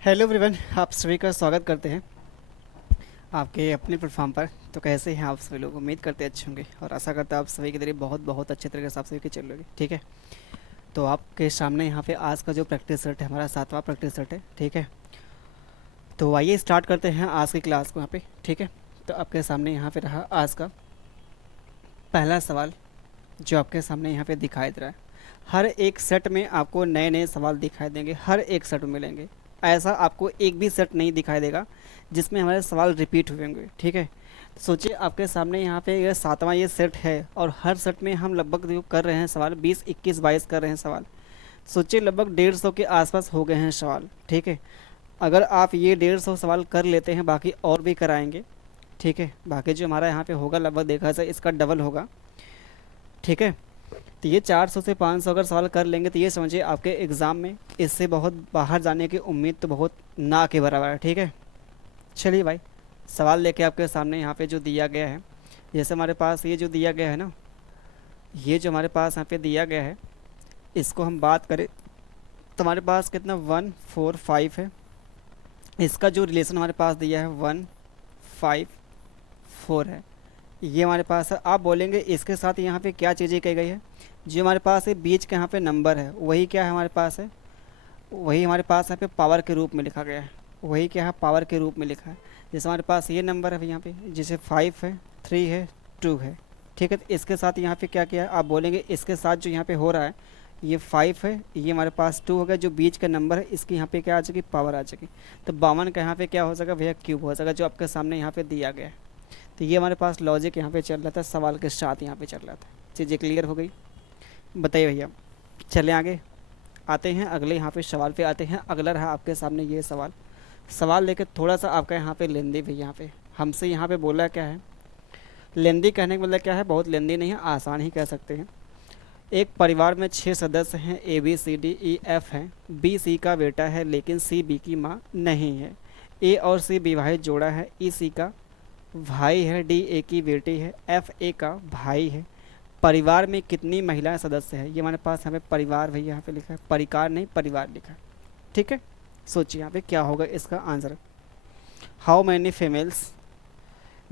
Hello everyone, आप सभी का स्वागत करते हैं आपके अपने प्लेटफॉर्म पर। तो कैसे हैं आप सभी लोग? उम्मीद करते हैं अच्छे होंगे और आशा करता है आप सभी की तरह बहुत बहुत अच्छे तरीके से आप सभी के चल रहे। ठीक है, तो आपके सामने यहाँ पे आज का जो प्रैक्टिस सेट है, हमारा 7वां प्रैक्टिस सेट है। ठीक है, तो आइए स्टार्ट करते हैं आज की क्लास को यहाँ पे। ठीक है, तो आपके सामने यहाँ पे रहा आज का पहला सवाल जो आपके सामने यहाँ पे दिखाई दे रहा है। हर एक सेट में आपको नए नए सवाल दिखाई देंगे, हर एक सेट में मिलेंगे। ऐसा आपको एक भी सेट नहीं दिखाई देगा जिसमें हमारे सवाल रिपीट हुए होंगे। ठीक है, सोचिए आपके सामने यहाँ पे ये 7वां ये सेट है और हर सेट में हम लगभग जो कर रहे हैं सवाल 20, 21, 22 कर रहे हैं सवाल। सोचिए लगभग 150 के आसपास हो गए हैं सवाल। ठीक है, अगर आप ये 150 सवाल कर लेते हैं, बाकी और भी कराएंगे। ठीक है, बाकी जो हमारा यहाँ पे होगा लगभग देखा जाए इसका डबल होगा। ठीक है, तो ये 400 से 500 अगर सवाल कर लेंगे तो ये समझिए आपके एग्ज़ाम में इससे बहुत बाहर जाने की उम्मीद तो बहुत ना के बराबर है। ठीक है, चलिए भाई सवाल लेके आपके सामने यहाँ पे जो दिया गया है, जैसे हमारे पास ये जो दिया गया है ना, ये जो हमारे पास यहाँ पे दिया गया है, इसको हम बात करें तो हमारे पास कितना 145 है। इसका जो रिलेशन हमारे पास दिया है 154 है। ये हमारे पास है। आप बोलेंगे इसके साथ यहाँ पे क्या चीज़ें कही गई है? जो हमारे पास है बीच के यहाँ पे नंबर है वही क्या है हमारे पास है, वही हमारे पास यहाँ पे पावर के रूप में लिखा गया है। वही क्या है, पावर के रूप में लिखा है। जैसे हमारे पास ये नंबर है यहाँ पे, जैसे 5 है, 3 है, 2 है। ठीक है, तो इसके साथ यहाँ पे क्या किया है? आप बोलेंगे इसके साथ जो यहाँ पे हो रहा है, ये 5 है, ये हमारे पास 2 हो गया, जो बीच का नंबर है इसकी यहाँ पे क्या आ जाएगी? पावर आ जाएगी। तो 52 का यहाँ पे क्या हो जाएगा भैया? क्यूब हो जाएगा, जो आपके सामने यहाँ पे दिया गया है। तो ये हमारे पास लॉजिक यहाँ पे चल रहा था, सवाल के साथ यहाँ पे चल रहा था। चीज़ें क्लियर हो गई? बताइए भैया। चलें आगे, आते हैं अगले यहाँ पे सवाल पे आते हैं। अगला रहा आपके सामने ये सवाल। सवाल लेके थोड़ा सा आपका यहाँ पे लेंदी भी यहाँ पे हमसे यहाँ पे बोला क्या है? लेंदी कहने का मतलब क्या है? बहुत लेंदी नहीं है, आसान ही कह सकते हैं। एक परिवार में 6 सदस्य हैं, A B C D E F हैं। बी सी का बेटा है लेकिन सी बी की माँ नहीं है। ए और सी विवाहित जोड़ा है, ई सी का भाई है, डी ए की बेटी है, एफ ए का भाई है। परिवार में कितनी महिलाएं सदस्य है? ये हमारे पास यहाँ पे परिवार भैया यहाँ पे लिखा है, परिकार नहीं परिवार लिखा है। ठीक है, सोचिए यहाँ पे क्या होगा इसका answer. How many females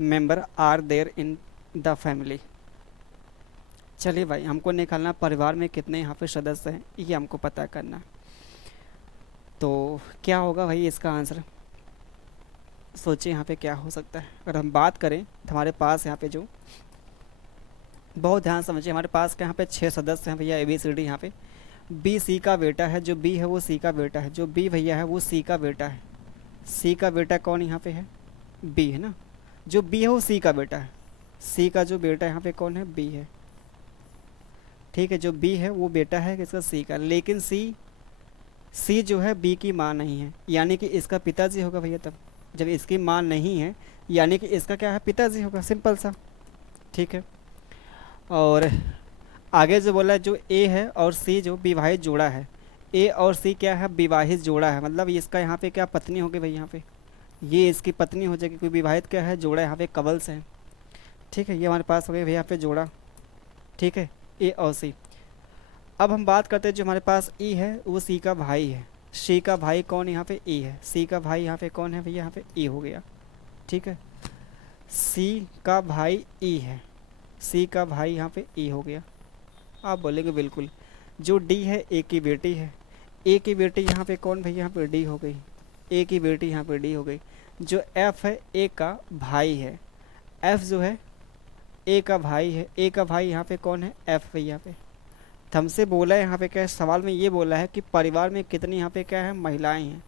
member are there in the family. चलिए भाई, हमको निकालना परिवार में कितने यहाँ पे सदस्य हैं, ये हमको पता करना है। तो क्या होगा भाई इसका आंसर? सोचिए यहाँ पे क्या हो सकता है। अगर हम बात करें तो हमारे पास यहाँ पे जो, बहुत ध्यान समझिए, हमारे पास क्या यहाँ पे 6 सदस्य हैं भैया, ए बी सी डी। यहाँ पे बी सी का बेटा है, जो बी है वो सी का बेटा है, जो बी भैया है वो सी का बेटा है। सी का बेटा कौन यहाँ पे है? बी है ना। जो बी है वो सी का बेटा है, सी का जो बेटा यहाँ पे कौन है? बी है। ठीक है, जो बी है वो बेटा है किसका? सी का। लेकिन सी जो है बी की माँ नहीं है, यानी कि इसका पिताजी होगा भैया। तब जब इसकी माँ नहीं है यानी कि इसका क्या है? पिताजी होगा, सिंपल सा। ठीक है, और आगे जो बोला है, जो ए है और सी जो विवाहित जोड़ा है, ए और सी क्या है? विवाहित जोड़ा है, मतलब इसका यहाँ पे क्या पत्नी होगी भाई? यहाँ पे ये इसकी पत्नी हो जाएगी, कोई विवाहित क्या है? जोड़ा। यहाँ पे कबल्स है। ठीक है, ये हमारे पास हो गया भैया यहाँ पे जोड़ा। ठीक है, ए और सी। अब हम बात करते हैं, जो हमारे पास ई है वो सी का भाई है। सी का भाई कौन यहाँ पे? ई है। सी का भाई यहाँ पे कौन है भैया? यहाँ पे ई हो गया। ठीक है, सी का भाई ई है, सी का भाई यहाँ पे ई हो गया। आप बोलेंगे बिल्कुल। जो डी है ए की बेटी है, ए की बेटी यहाँ पे कौन भैया? यहाँ पे डी हो गई, ए की बेटी यहाँ पे डी हो गई। जो एफ है ए का भाई है, एफ जो है ए का भाई है, ए का भाई यहाँ पे कौन है? एफ भैया। यहाँ पे तो हमसे बोला है यहाँ पे क्या है? सवाल में ये बोला है कि परिवार में कितनी यहाँ पे क्या है? महिलाएं हैं।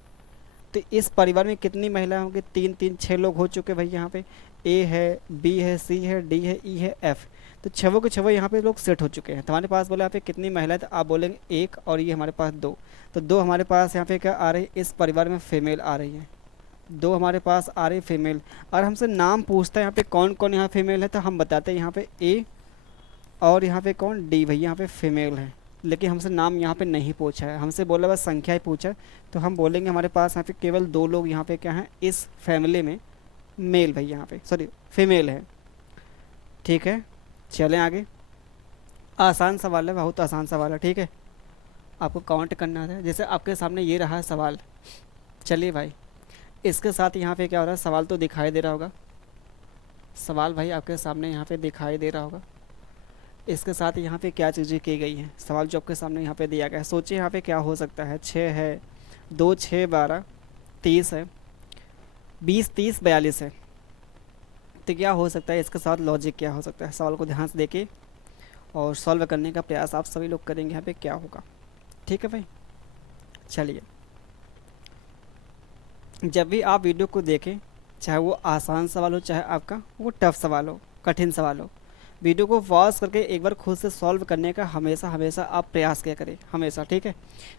तो इस परिवार में कितनी महिलाएं होंगी? 3 3 6 लोग हो चुके भाई। यहाँ पे ए है, बी है, सी है, डी है, ई है, एफ। तो छवों के छवो यहाँ पे लोग सेट हो चुके हैं। तो हमारे पास बोला यहाँ पे कितनी महिलाएं? तो आप बोलेंगे 1 और ये हमारे पास 2। तो 2 हमारे पास यहाँ पे क्या आ रही है? इस परिवार में फीमेल आ रही है, 2 हमारे पास आ रही फीमेल। और हमसे नाम पूछता है यहाँ पे कौन कौन यहाँ फीमेल है, तो हम बताते हैं यहाँ पे ए और यहाँ पे कौन? डी भैया यहाँ पे फीमेल है। लेकिन हमसे नाम यहाँ पे नहीं पूछा है, हमसे बोला बस संख्या ही पूछा है। तो हम बोलेंगे हमारे पास यहाँ पे केवल 2 लोग यहाँ पे क्या हैं इस फैमिली में? मेल भैया यहाँ पे, सॉरी फीमेल है। ठीक है, चलें आगे। आसान सवाल है, बहुत आसान सवाल है। ठीक है, आपको काउंट करना है। जैसे आपके सामने ये रहा सवाल, चलिए भाई, इसके साथ यहाँ पे क्या हो रहा है, सवाल तो दिखाई दे रहा होगा। सवाल भाई आपके सामने यहाँ पे दिखाई दे रहा होगा। इसके साथ यहाँ पे क्या चीज़ें की गई हैं, सवाल जो आपके सामने यहाँ पे दिया गया है, सोचिए यहाँ पे क्या हो सकता है। 6 है, 2 6 12, 30 है, 20 30 42 है। तो क्या हो सकता है, इसके साथ लॉजिक क्या हो सकता है, सवाल को ध्यान से देखिए और सॉल्व करने का प्रयास आप सभी लोग करेंगे। यहाँ पे क्या होगा, ठीक है भाई। चलिए, जब भी आप वीडियो को देखें, चाहे वो आसान सवाल हो, चाहे आपका वो टफ सवाल हो, कठिन सवाल हो, वीडियो को पॉज करके एक बार खुद से सॉल्व करने का हमेशा हमेशा आप प्रयास किया करें, हमेशा, ठीक है।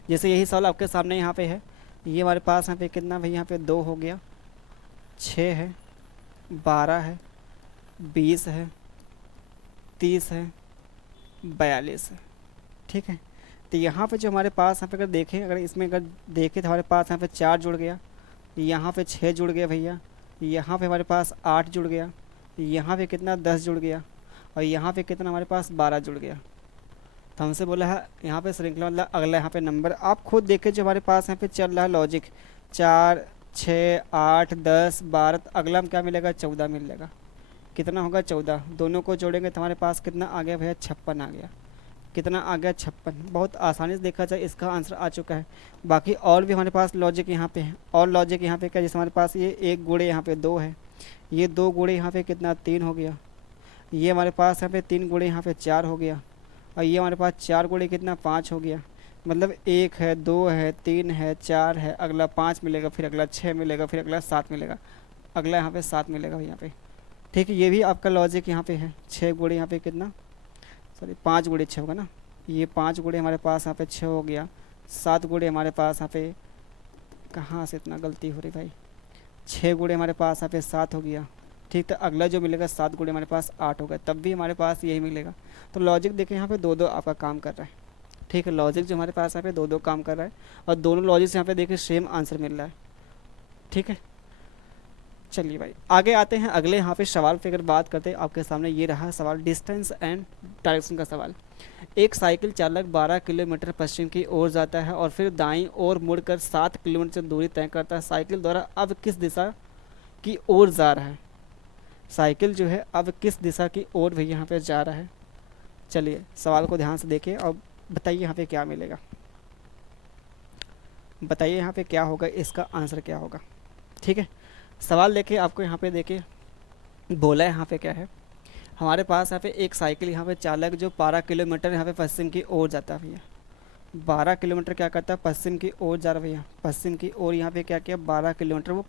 जैसे यही सवाल आपके सामने यहाँ पे है, ये हमारे पास यहाँ पे कितना भाई, यहाँ पे 2 हो गया, 6 है, 12 है, 20 है, 30 है, 42 है, ठीक है। तो यहाँ पे जो हमारे पास यहाँ पे अगर देखें, अगर इसमें अगर देखें तो हमारे पास यहाँ पे 4 जुड़ गया, यहाँ पे 6 जुड़ गया भैया, यहाँ पे हमारे पास 8 जुड़ गया, यहाँ पे कितना 10 जुड़ गया, और यहाँ पे कितना हमारे पास 12 जुड़ गया। तो हमसे बोला है यहाँ पे श्रृंखला मतलब अगला यहाँ पे नंबर आप खुद देखें जो हमारे पास यहाँ पे चल रहा है लॉजिक, 4 6 8 10 12, तो अगला में क्या मिलेगा, 14 मिलेगा। कितना होगा, 14। दोनों को जोड़ेंगे तो हमारे पास कितना आ गया भैया, 56 आ गया। कितना आ गया, 56। बहुत आसानी से देखा जाए इसका आंसर आ चुका है। बाकी और भी हमारे पास लॉजिक यहाँ पे है, और लॉजिक यहाँ पे क्या, जैसे हमारे पास ये 1 गुणे यहाँ पे 2 है, ये 2 गुणे यहाँ पे कितना 3 हो गया, ये हमारे पास यहाँ पे 3 गुणे यहाँ पे 4 हो गया, और ये हमारे पास 4 गुणे कितना 5 हो गया। मतलब 1 है, 2 है, 3 है, 4 है, अगला 5 मिलेगा, फिर अगला 6 मिलेगा, फिर अगला 7 मिलेगा, अगला यहाँ पे 7 मिलेगा यहाँ पे, ठीक है। ये भी आपका लॉजिक यहाँ पे है। 6 गुणे यहाँ पे कितना, सॉरी 5 गुणे 6 होगा ना, ये 5 गुणे हमारे पास यहाँ पे 6 हो गया, 7 गुणे हमारे पास यहाँ पे, कहाँ से इतना गलती हो रही भाई, 6 गुणे हमारे पास यहाँ पे 7 हो गया, ठीक। तो अगला जो मिलेगा 7 गुणे हमारे पास 8 होगा, तब भी हमारे पास यही मिलेगा। तो लॉजिक देखें यहाँ पे 2 आपका काम कर रहा है, ठीक है। लॉजिक जो हमारे पास यहाँ पे 2 काम कर रहा है, और दोनों लॉजिक से यहाँ पे देखिए सेम आंसर मिल रहा है, ठीक है। चलिए भाई आगे आते हैं अगले यहाँ पे सवाल पे। अगर बात करते हैं, आपके सामने ये रहा सवाल, डिस्टेंस एंड डायरेक्शन का सवाल। एक साइकिल चालक 12 किलोमीटर पश्चिम की ओर जाता है और फिर दाईं ओर मुड़कर 7 किलोमीटर दूरी तय करता है। साइकिल द्वारा अब किस दिशा की ओर जा रहा है, साइकिल जो है अब किस दिशा की ओर भी यहाँ पे जा रहा है। चलिए सवाल को ध्यान से देखिए और बताइए यहाँ पे क्या मिलेगा, बताइए यहाँ पे क्या होगा, इसका आंसर क्या होगा, ठीक है। सवाल देखिए, आपको यहाँ पे देखिए बोला है यहाँ पे क्या है, हमारे पास यहाँ पे एक साइकिल यहाँ पे चालक जो 12 किलोमीटर यहाँ पे पश्चिम की ओर जाता है भैया। 12 किलोमीटर क्या करता है, पश्चिम की ओर जा रहा है भैया, पश्चिम की ओर यहाँ पे क्या किया, 12 किलोमीटर वो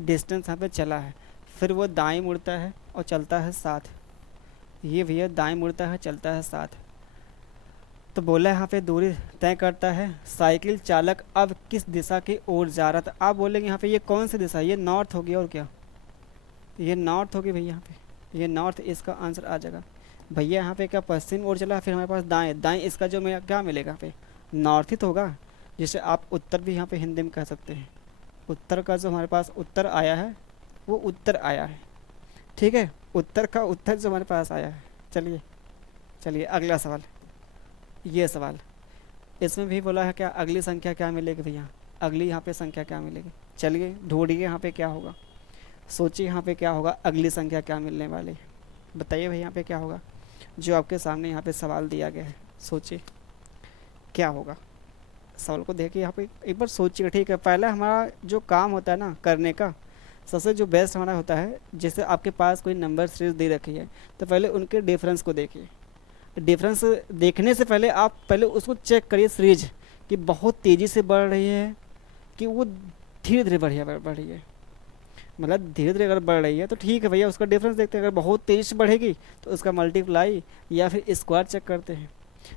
डिस्टेंस यहाँ पे चला है। फिर वो दाएं मुड़ता है और चलता है 7, ये भैया दाएं मुड़ता है चलता है 7। तो बोला यहाँ पे दूरी तय करता है, साइकिल चालक अब किस दिशा की ओर जा रहा था। आप बोलेंगे यहाँ पे ये कौन सी दिशा, ये नॉर्थ होगी, और क्या, ये नॉर्थ होगी भैया, यहाँ पे ये नॉर्थ, इसका आंसर आ जाएगा भैया। यहाँ पे क्या पश्चिम ओर चला, फिर हमारे पास दाएं, दाएं इसका जो मेरा क्या मिलेगा यहाँ पे, नॉर्थ ही तो होगा। जिसे आप उत्तर भी यहाँ पे हिंदी में कह सकते हैं, उत्तर का जो हमारे पास उत्तर आया है वो उत्तर आया है, ठीक है, उत्तर का उत्तर जो हमारे पास आया है। चलिए चलिए अगला सवाल, ये सवाल, इसमें भी बोला है क्या, अगली संख्या क्या मिलेगी भैया, अगली यहाँ पे संख्या क्या मिलेगी। चलिए ढूंढिए यहाँ पे क्या होगा, सोचिए यहाँ पे क्या होगा, अगली संख्या क्या मिलने वाली है, बताइए भाई यहाँ पे क्या होगा। जो आपके सामने यहाँ पे सवाल दिया गया है, सोचिए क्या होगा। सवाल को देखिए यहाँ पे एक बार सोचिए, ठीक है। पहला हमारा जो काम होता है ना करने का, सबसे जो बेस्ट हमारा होता है, जैसे आपके पास कोई नंबर सीरीज दे रखी है तो पहले उनके डिफरेंस को देखिए। डिफरेंस देखने से पहले आप पहले उसको चेक करिए सीरीज कि बहुत तेज़ी से बढ़ रही है कि वो धीरे धीरे बढ़ रही है। मतलब धीरे धीरे अगर बढ़ रही है तो ठीक है भैया, उसका डिफरेंस देखते हैं। अगर बहुत तेज़ी से बढ़ेगी तो उसका मल्टीप्लाई या फिर स्क्वायर चेक करते हैं।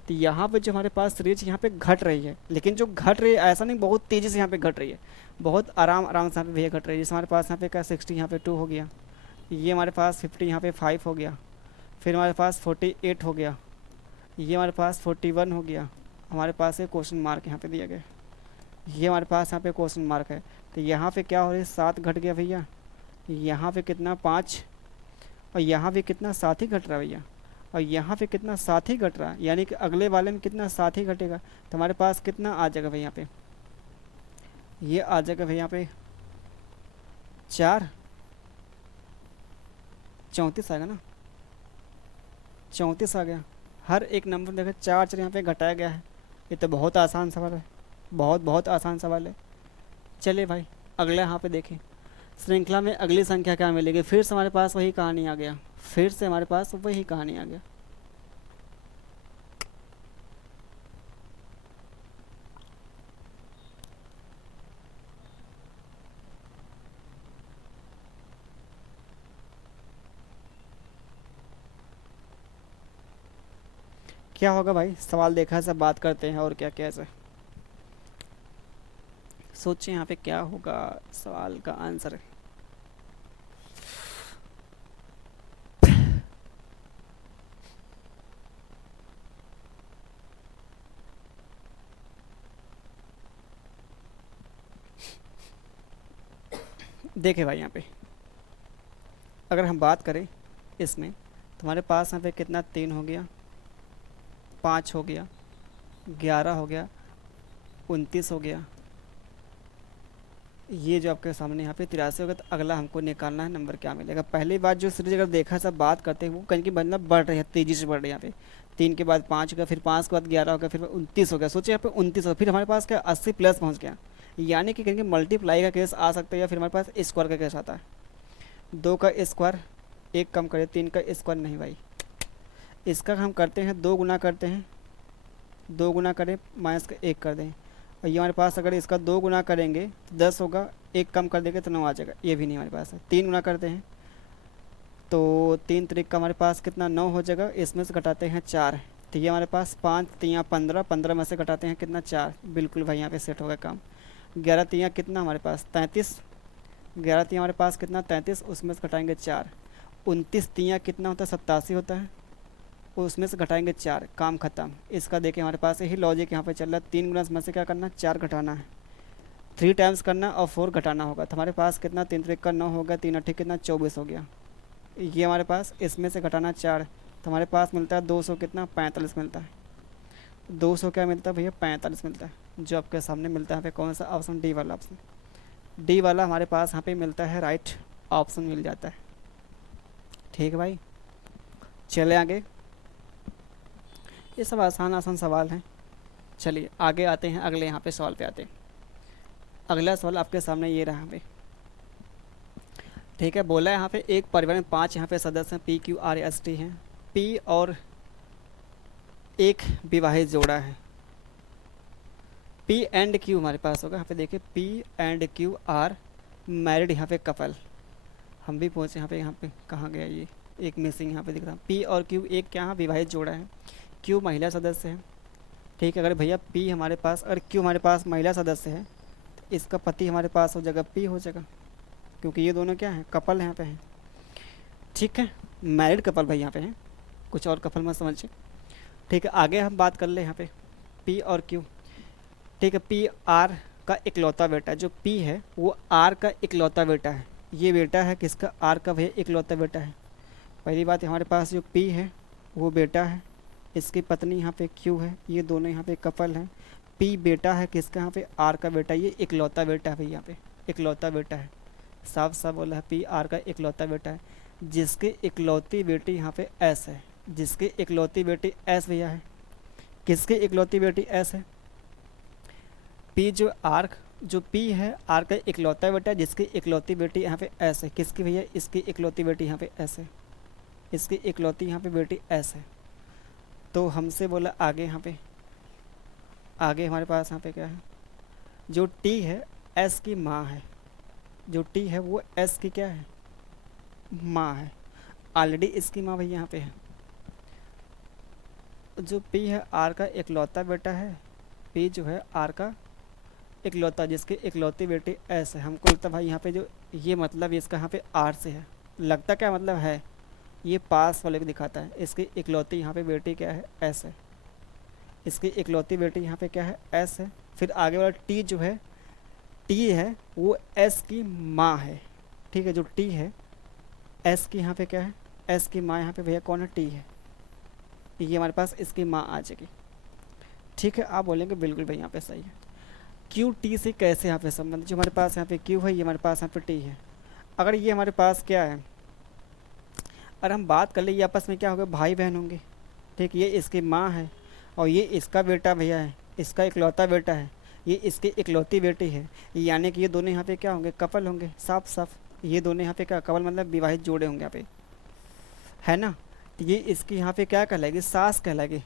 तो यहाँ पे जो हमारे पास सीरीज यहाँ पे घट रही है, लेकिन जो घट रही है ऐसा नहीं बहुत तेज़ी से यहाँ पे घट रही है, बहुत आराम से यहाँ पे भैया घट रही है। जैसे हमारे पास यहाँ पे क्या 60 यहाँ पे 2 हो गया, ये हमारे पास 50 यहाँ पे 5 हो गया, फिर हमारे पास 48 हो गया, ये हमारे पास 41 हो गया, हमारे पास एक क्वेश्चन मार्क यहाँ पे दिया गया, ये हमारे पास यहाँ पे क्वेश्चन मार्क है। तो यहाँ पे क्या हो रहा है, 7 घट गया भैया, यहाँ पे कितना 5, और यहाँ पे कितना 7 ही घट रहा है भैया, और यहाँ पे कितना 7 ही घट रहा है, यानी कि अगले वाले में कितना 7 ही घटेगा। तो हमारे पास कितना आ जाएगा भैया, यहाँ पे ये आ जाएगा भाई यहाँ पे 4, 34 आएगा ना, 34 आ गया। हर एक नंबर देखो 4 4 यहाँ पे घटाया गया है। ये तो बहुत आसान सवाल है, बहुत बहुत आसान सवाल है। चलिए भाई अगला यहाँ पे देखें, श्रृंखला में अगली संख्या क्या मिलेगी। फिर से हमारे पास वही कहानी आ गया, फिर से हमारे पास वही कहानी आ गया। क्या होगा भाई, सवाल देखा सब बात करते हैं और क्या कैसे सोचें यहाँ पे क्या होगा सवाल का आंसर। देखे भाई यहाँ पे अगर हम बात करें इसमें, तुम्हारे पास यहाँ पे कितना 3 हो गया, 5 हो गया, 11 हो गया, 29 हो गया, ये जो आपके सामने यहाँ पे 83 हो गया। तो अगला हमको निकालना है नंबर क्या मिलेगा। पहली बात जो सीरीज अगर देखा सब बात करते हैं वो कहीं की मतलब बढ़ रही है, तेज़ी से बढ़ रही है। यहाँ पे 3 के बाद 5 हो गया, फिर 5 के बाद 11 हो गया, फिर 29 हो गया। सोचिए यहाँ पे 29 हो, फिर हमारे पास क्या 80 प्लस पहुँच गया। यानी कि कहीं मल्टीप्लाई का केस आ सकता है या फिर हमारे पास स्क्वायर का केस आता है। 2 का स्क्वायर, 1 कम करे, 3 का स्क्वायर नहीं भाई, इसका हम करते हैं 2 गुना करते हैं, 2 गुना करें माइनस का 1 कर दें। और ये हमारे पास अगर इसका 2 गुना करेंगे तो 10 होगा, 1 कम कर देंगे तो 9 आ जाएगा। ये भी नहीं हमारे पास है। 3 गुना करते हैं तो 3 तरीक का हमारे पास कितना 9 हो जाएगा, इसमें से घटाते हैं 4। तो ये हमारे पास 5 तियाँ 15, 15 में से घटाते हैं कितना 4। बिल्कुल भाई यहाँ पे सेट होगा काम। 11 तियाँ कितना हमारे पास 33, 11 तियाँ हमारे पास कितना 33, उसमें से घटाएंगे 4। 29 तियाँ कितना होता है 87 होता है, उसमें से घटाएंगे 4, काम खत्म। इसका देखिए हमारे पास यही लॉजिक यहाँ पे चल रहा है। 3 गुना में से क्या करना, 4 घटाना है, 3 टाइम्स करना और 4 घटाना होगा। तो हमारे पास कितना 3 तरीक का 9 हो गया, 3 अट्ठी कितना 24 हो गया। ये हमारे पास इसमें से घटाना 4, तो हमारे पास मिलता है 200 कितना 45 मिलता है। 200 क्या मिलता है भैया 45 मिलता है, जो आपके सामने मिलता है यहाँ पे कौन सा ऑप्शन, डी वाला ऑप्शन। डी वाला हमारे पास यहाँ पे मिलता है, राइट ऑप्शन मिल जाता है। ठीक है भाई, चले आगे। ये सब आसान आसान सवाल हैं। चलिए आगे आते हैं, अगले यहाँ पे सवाल पे आते हैं। अगला सवाल आपके सामने ये रहा यहाँ पे। ठीक है, बोला है यहाँ पे एक परिवार में 5 यहाँ पे सदस्य हैं, PQRST हैं। P और एक विवाहित जोड़ा है। P एंड Q हमारे पास होगा। यहाँ पे देखिए P and Q are married यहाँ पे कपल। हम भी पहुँचे यहाँ पे कहाँ गया ये, एक मिसिंग यहाँ पे दिख रहा है। P और Q एक क्या विवाहित जोड़ा है, Q महिला सदस्य है। ठीक है, अगर भैया P हमारे पास, अगर Q हमारे पास महिला सदस्य है तो इसका पति हमारे पास हो जाएगा P हो जाएगा, क्योंकि ये दोनों क्या हैं कपल यहाँ पे हैं। ठीक है, मैरिड कपल भाई यहाँ पे हैं, कुछ और कपल मत समझिए। ठीक है, आगे हम बात कर ले यहाँ पे P और Q। ठीक है, P R का इकलौता बेटा है, जो P है वो R का इकलौता बेटा है। ये बेटा है किसका, R का भैया इकलौता बेटा है। पहली बात हमारे पास जो P है वो बेटा है, इसकी पत्नी यहाँ पे Q है, ये दोनों यहाँ पे कपल हैं। P बेटा है किसका, यहाँ पे R का बेटा, ये इकलौता बेटा है भाई, यहाँ पे इकलौता बेटा है। साफ साफ बोला है, P R का इकलौता बेटा है, जिसकी इकलौती बेटी यहाँ पे S है, जिसकी इकलौती बेटी S भैया है। किसकी इकलौती बेटी S है, P जो P है R का इकलौता बेटा है, जिसकी इकलौती बेटी यहाँ पे S है। किसकी भैया, इसकी इकलौती बेटी यहाँ पे S है, इसकी इकलौती यहाँ पे बेटी S है। तो हमसे बोला आगे, यहाँ पे आगे हमारे पास यहाँ पे क्या है, जो T है S की माँ है, जो T है वो S की क्या है, माँ है। ऑलरेडी इसकी माँ भाई यहाँ पे है। जो P है R का इकलौता बेटा है, P जो है R का इकलौता, जिसकी इकलौती बेटी S है। हमको लगता है भाई यहाँ पे जो ये मतलब इसका यहाँ पे R से है, लगता क्या मतलब है, ये पास वाले को दिखाता है। इसकी इकलौती यहाँ पे बेटी क्या है, S है, इसकी इकलौती बेटी यहाँ पे क्या है, S है। फिर आगे वाला T जो है, T है वो S की माँ है। ठीक है, जो T है S की यहाँ पे क्या है, S की माँ यहाँ पे भैया कौन है, T है। ये हमारे पास इसकी माँ आ जाएगी। ठीक है, आप बोलेंगे बिल्कुल भाई यहाँ पे सही है। क्यू टी से कैसे यहाँ पे संबंधित, जो हमारे पास यहाँ पे क्यू है, ये हमारे पास यहाँ पे टी है। अगर ये हमारे पास क्या है, अगर हम बात कर ले, ये आपस में क्या होगा, भाई बहन होंगे। ठीक, ये इसकी माँ है और ये इसका बेटा भैया है, इसका इकलौता बेटा है, ये इसकी इकलौती बेटी है, यानी कि ये दोनों यहाँ पे क्या होंगे, कपल होंगे। साफ साफ ये दोनों यहाँ पे क्या, कपल मतलब विवाहित जोड़े होंगे यहाँ पे, है ना। तो ये इसकी यहाँ पे क्या कहलाएगी, सास कहलाएगी।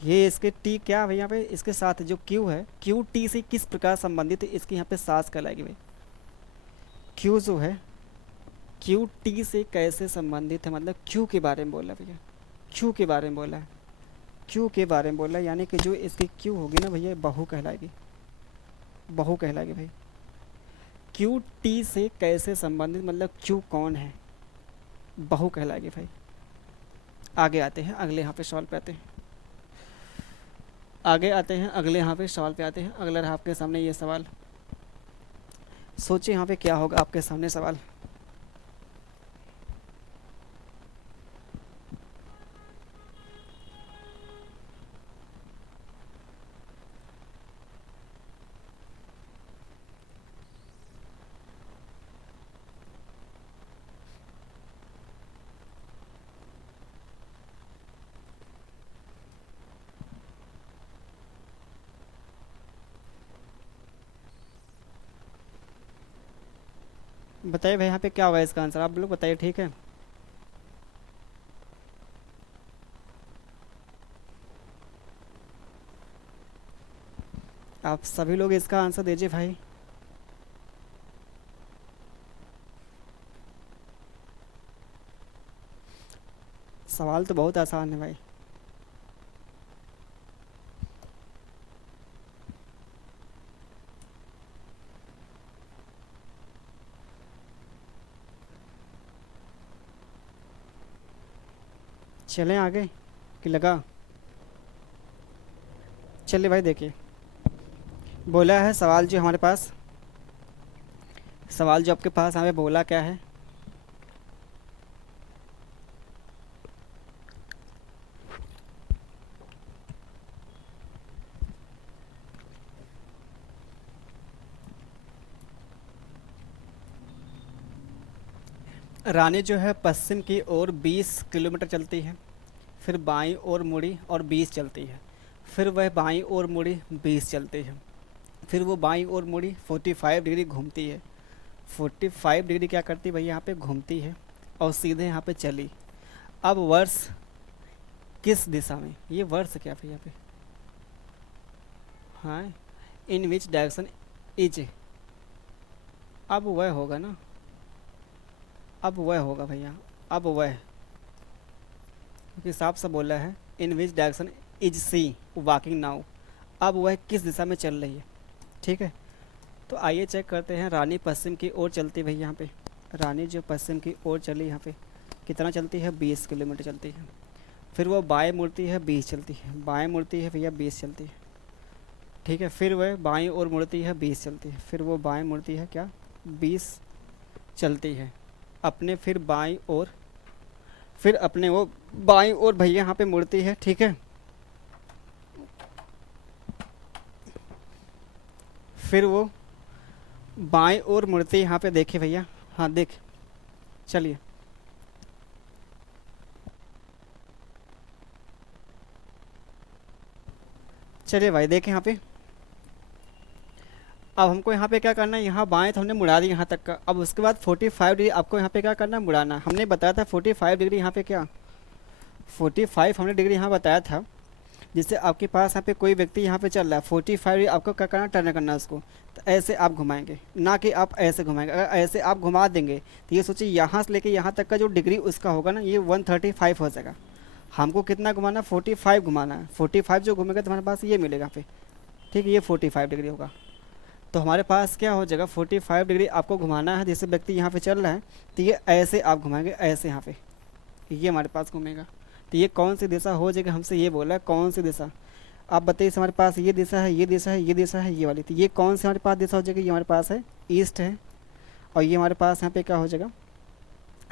ये इसके टी क्या भाई, यहाँ पे इसके साथ जो क्यू है, क्यू टी से किस प्रकार संबंधित है, इसकी यहाँ पे सास कहलाएगी भाई। क्यू जो है, क्यू टी से कैसे संबंधित है, मतलब क्यू के बारे में बोला भैया, क्यू के बारे में बोला है, क्यू के बारे में बोला, यानी कि जो इसकी क्यू होगी ना भैया, बहू कहलाएगी, बहू कहलाएगी भाई। क्यू टी से कैसे संबंधित, मतलब क्यू कौन है, बहू कहलाएगी भाई। आगे आते हैं, अगले यहाँ पे सवाल पे आते हैं, आगे आते हैं, अगले यहाँ पे सवाल पे आते हैं। अगला रहा आपके सामने ये सवाल, सोचिए यहाँ पे क्या होगा आपके सामने सवाल। बताइए भाई यहाँ पे क्या होगा इसका आंसर, आप लोग बताइए, ठीक है। आप सभी लोग इसका आंसर दीजिए भाई। सवाल तो बहुत आसान है भाई। चलें आगे कि लगा, चलिए भाई देखिए, बोला है सवाल जो हमारे पास, सवाल जो आपके पास हमें बोला क्या है, रानी जो है पश्चिम की ओर 20 किलोमीटर चलती है, फिर बाईं ओर मुड़ी और 20 चलती है, फिर वह बाईं ओर मुड़ी 20 चलती है, फिर वो बाईं ओर मुड़ी 45 डिग्री घूमती है। 45 डिग्री क्या करती है भाई, यहाँ पे घूमती है और सीधे यहाँ पे चली। अब वर्ष किस दिशा में, ये वर्ष क्या भाई यहाँ पे, हाँ, इन विच डायरेक्शन इज, अब वह होगा ना, अब वह होगा भैया, अब वह, क्योंकि साफ सा बोला है in which direction is she walking now, अब वह किस दिशा में चल रही है। ठीक है, तो आइए चेक करते हैं। रानी पश्चिम की ओर चलती भैया, यहाँ पे रानी जो पश्चिम की ओर चली, यहाँ पे कितना चलती है, 20 किलोमीटर चलती है। फिर वो बाएं मुड़ती है, 20 चलती है, बाएं मुड़ती है भैया, 20 चलती है। ठीक है, फिर वह बाईं ओर मुड़ती है, 20 चलती है, फिर वो बाएं मुड़ती है, क्या 20 चलती है अपने, फिर बाईं ओर, फिर अपने वो बाईं ओर भैया यहाँ पे मुड़ती है। ठीक है, फिर वो बाएं ओर मुड़ती है यहाँ पे, देखिए भैया, हाँ देख, चलिए चलिए भाई देखें यहाँ पे। अब हमको यहाँ पे क्या करना है, यहाँ बाएं तो हमने मुड़ा दी यहाँ तक का। अब उसके बाद 45 डिग्री आपको यहाँ पे क्या करना है, मुड़ाना। हमने बताया था 45 डिग्री यहाँ पे क्या, 45 हमने डिग्री यहाँ बताया था, जिससे आपके पास यहाँ पे कोई व्यक्ति यहाँ पे चल रहा है, 45 डिग्री आपको क्या करना, टर्न करना है उसको। तो ऐसे आप घुमाएंगे, ना कि आप ऐसे घुमाएंगे। अगर ऐसे आप घुमा देंगे तो ये सोचिए यहाँ से लेके यहाँ तक का जो डिग्री उसका होगा ना, ये 135 हो जाएगा। हमको कितना घुमाना, 45 घुमाना है। 45 जो घूमेगा तो हमारे पास ये मिलेगा पे, ठीक है, ये 45 डिग्री होगा। तो हमारे पास क्या हो जाएगा, 45 डिग्री आपको घुमाना है। जैसे व्यक्ति यहाँ पे चल रहा है तो ये ऐसे आप घुमाएंगे, ऐसे यहाँ पे ये हमारे पास घूमेगा। तो ये कौन सी दिशा हो जाएगी, हमसे ये बोला है कौन सी दिशा। आप बताइए, हमारे पास ये दिशा है, ये दिशा है, ये दिशा है, ये वाली। तो ये कौन सी हमारे पास दिशा हो जाएगी, ये हमारे पास है ईस्ट है, और ये हमारे पास यहाँ पे क्या हो जाएगा,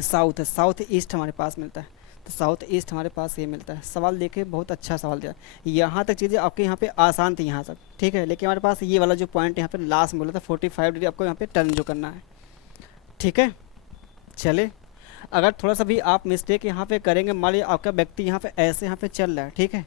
साउथ है। साउथ ईस्ट हमारे पास मिलता है। तो साउथ ईस्ट हमारे पास ये मिलता है। सवाल देखिए बहुत अच्छा सवाल दिया। यहाँ तक चीज़ें आपके यहाँ पे आसान थी यहाँ तक, ठीक है, लेकिन हमारे पास ये वाला जो पॉइंट यहाँ पे लास्ट में बोला था 45 डिग्री आपको यहाँ पे टर्न जो करना है, ठीक है। चले, अगर थोड़ा सा भी आप मिस्टेक यहाँ पे करेंगे, मान लीजिए आपका व्यक्ति यहाँ पे ऐसे यहाँ पे चल रहा है, ठीक है,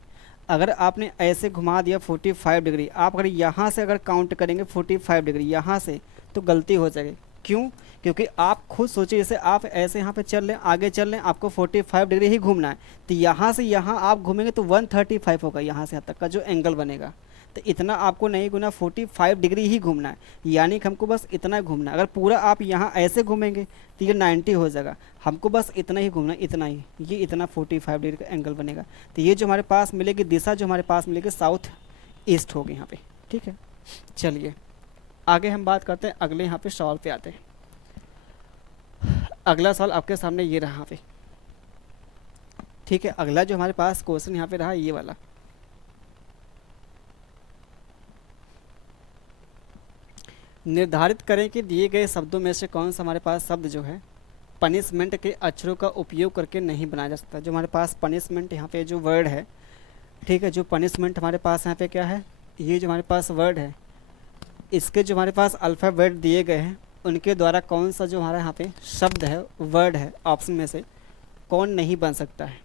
अगर आपने ऐसे घुमा दिया 45 डिग्री, आप अगर यहाँ से अगर काउंट करेंगे 45 डिग्री यहाँ से, तो गलती हो जाएगी। क्यों? क्योंकि आप खुद सोचिए, जैसे आप ऐसे यहाँ पे चल रहे हैं, आगे चल रहे हैं, आपको 45 डिग्री ही घूमना है, तो यहाँ से यहाँ आप घूमेंगे तो 135 होगा यहाँ से यहाँ तक का जो एंगल बनेगा। तो इतना आपको नहीं घूमना, 45 डिग्री ही घूमना है, यानी कि हमको बस इतना घूमना है। अगर पूरा आप यहाँ ऐसे घूमेंगे तो ये 90 हो जाएगा, हमको बस इतना ही घूमना है, इतना ही, ये इतना 45 डिग्री का एंगल बनेगा। तो ये जो हमारे पास मिलेगी दिशा, जो हमारे पास मिलेगी साउथ ईस्ट होगी यहाँ पे, ठीक है। चलिए आगे हम बात करते हैं, अगले यहाँ पे सवाल पे आते हैं। अगला सवाल आपके सामने ये रहा यहाँ पे, ठीक है। अगला जो हमारे पास क्वेश्चन यहाँ पे रहा ये वाला, निर्धारित करें कि दिए गए शब्दों में से कौन सा हमारे पास शब्द जो है पनिशमेंट के अक्षरों का उपयोग करके नहीं बनाया जा सकता। जो हमारे पास पनिशमेंट यहाँ पे जो वर्ड है, ठीक है, जो पनिशमेंट हमारे पास यहाँ पे क्या है, ये जो हमारे पास वर्ड है, इसके जो हमारे पास अल्फ़ाबेट दिए गए हैं, उनके द्वारा कौन सा जो हमारा यहाँ पे शब्द है, वर्ड है, ऑप्शन में से कौन नहीं बन सकता है।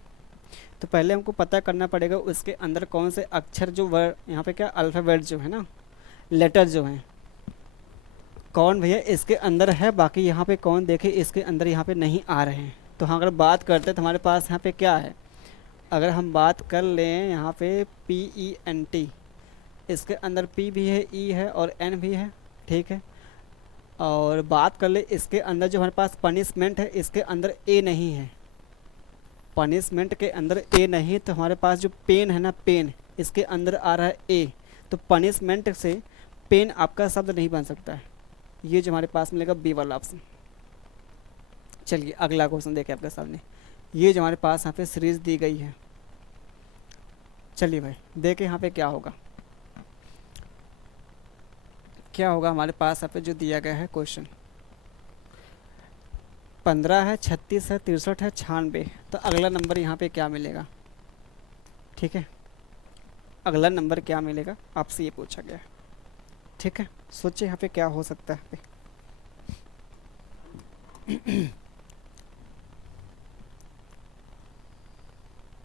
तो पहले हमको पता करना पड़ेगा उसके अंदर कौन से अक्षर, जो वर्ड यहाँ पे क्या अल्फ़ाबेट जो है ना, लेटर जो हैं, कौन भैया इसके अंदर है, बाकी यहाँ पे कौन देखे इसके अंदर यहाँ पे नहीं आ रहे हैं। तो हाँ, अगर बात करते हैं तो हमारे पास यहाँ पे क्या है, अगर हम बात कर लें यहाँ पे PENT, इसके अंदर P भी है, E है और N भी है, ठीक है। और बात कर ले इसके अंदर जो हमारे पास पनिशमेंट है, इसके अंदर A नहीं है, पनिशमेंट के अंदर A नहीं, तो हमारे पास जो पेन है ना, पेन, इसके अंदर आ रहा है A, तो पनिशमेंट से पेन आपका शब्द नहीं बन सकता है। ये जो हमारे पास मिलेगा बी वाला ऑप्शन। चलिए अगला क्वेश्चन देखें आपके सामने, ये जो हमारे पास यहाँ पे सीरीज दी गई है, चलिए भाई देखें यहाँ पे क्या होगा, क्या होगा हमारे पास यहाँ पे जो दिया गया है क्वेश्चन। 15 है, 36 है, 63 है, 96, तो अगला नंबर यहाँ पे क्या मिलेगा, ठीक है, अगला नंबर क्या मिलेगा आपसे ये पूछा गया है, ठीक है। सोचिए यहाँ पे क्या हो सकता है पे।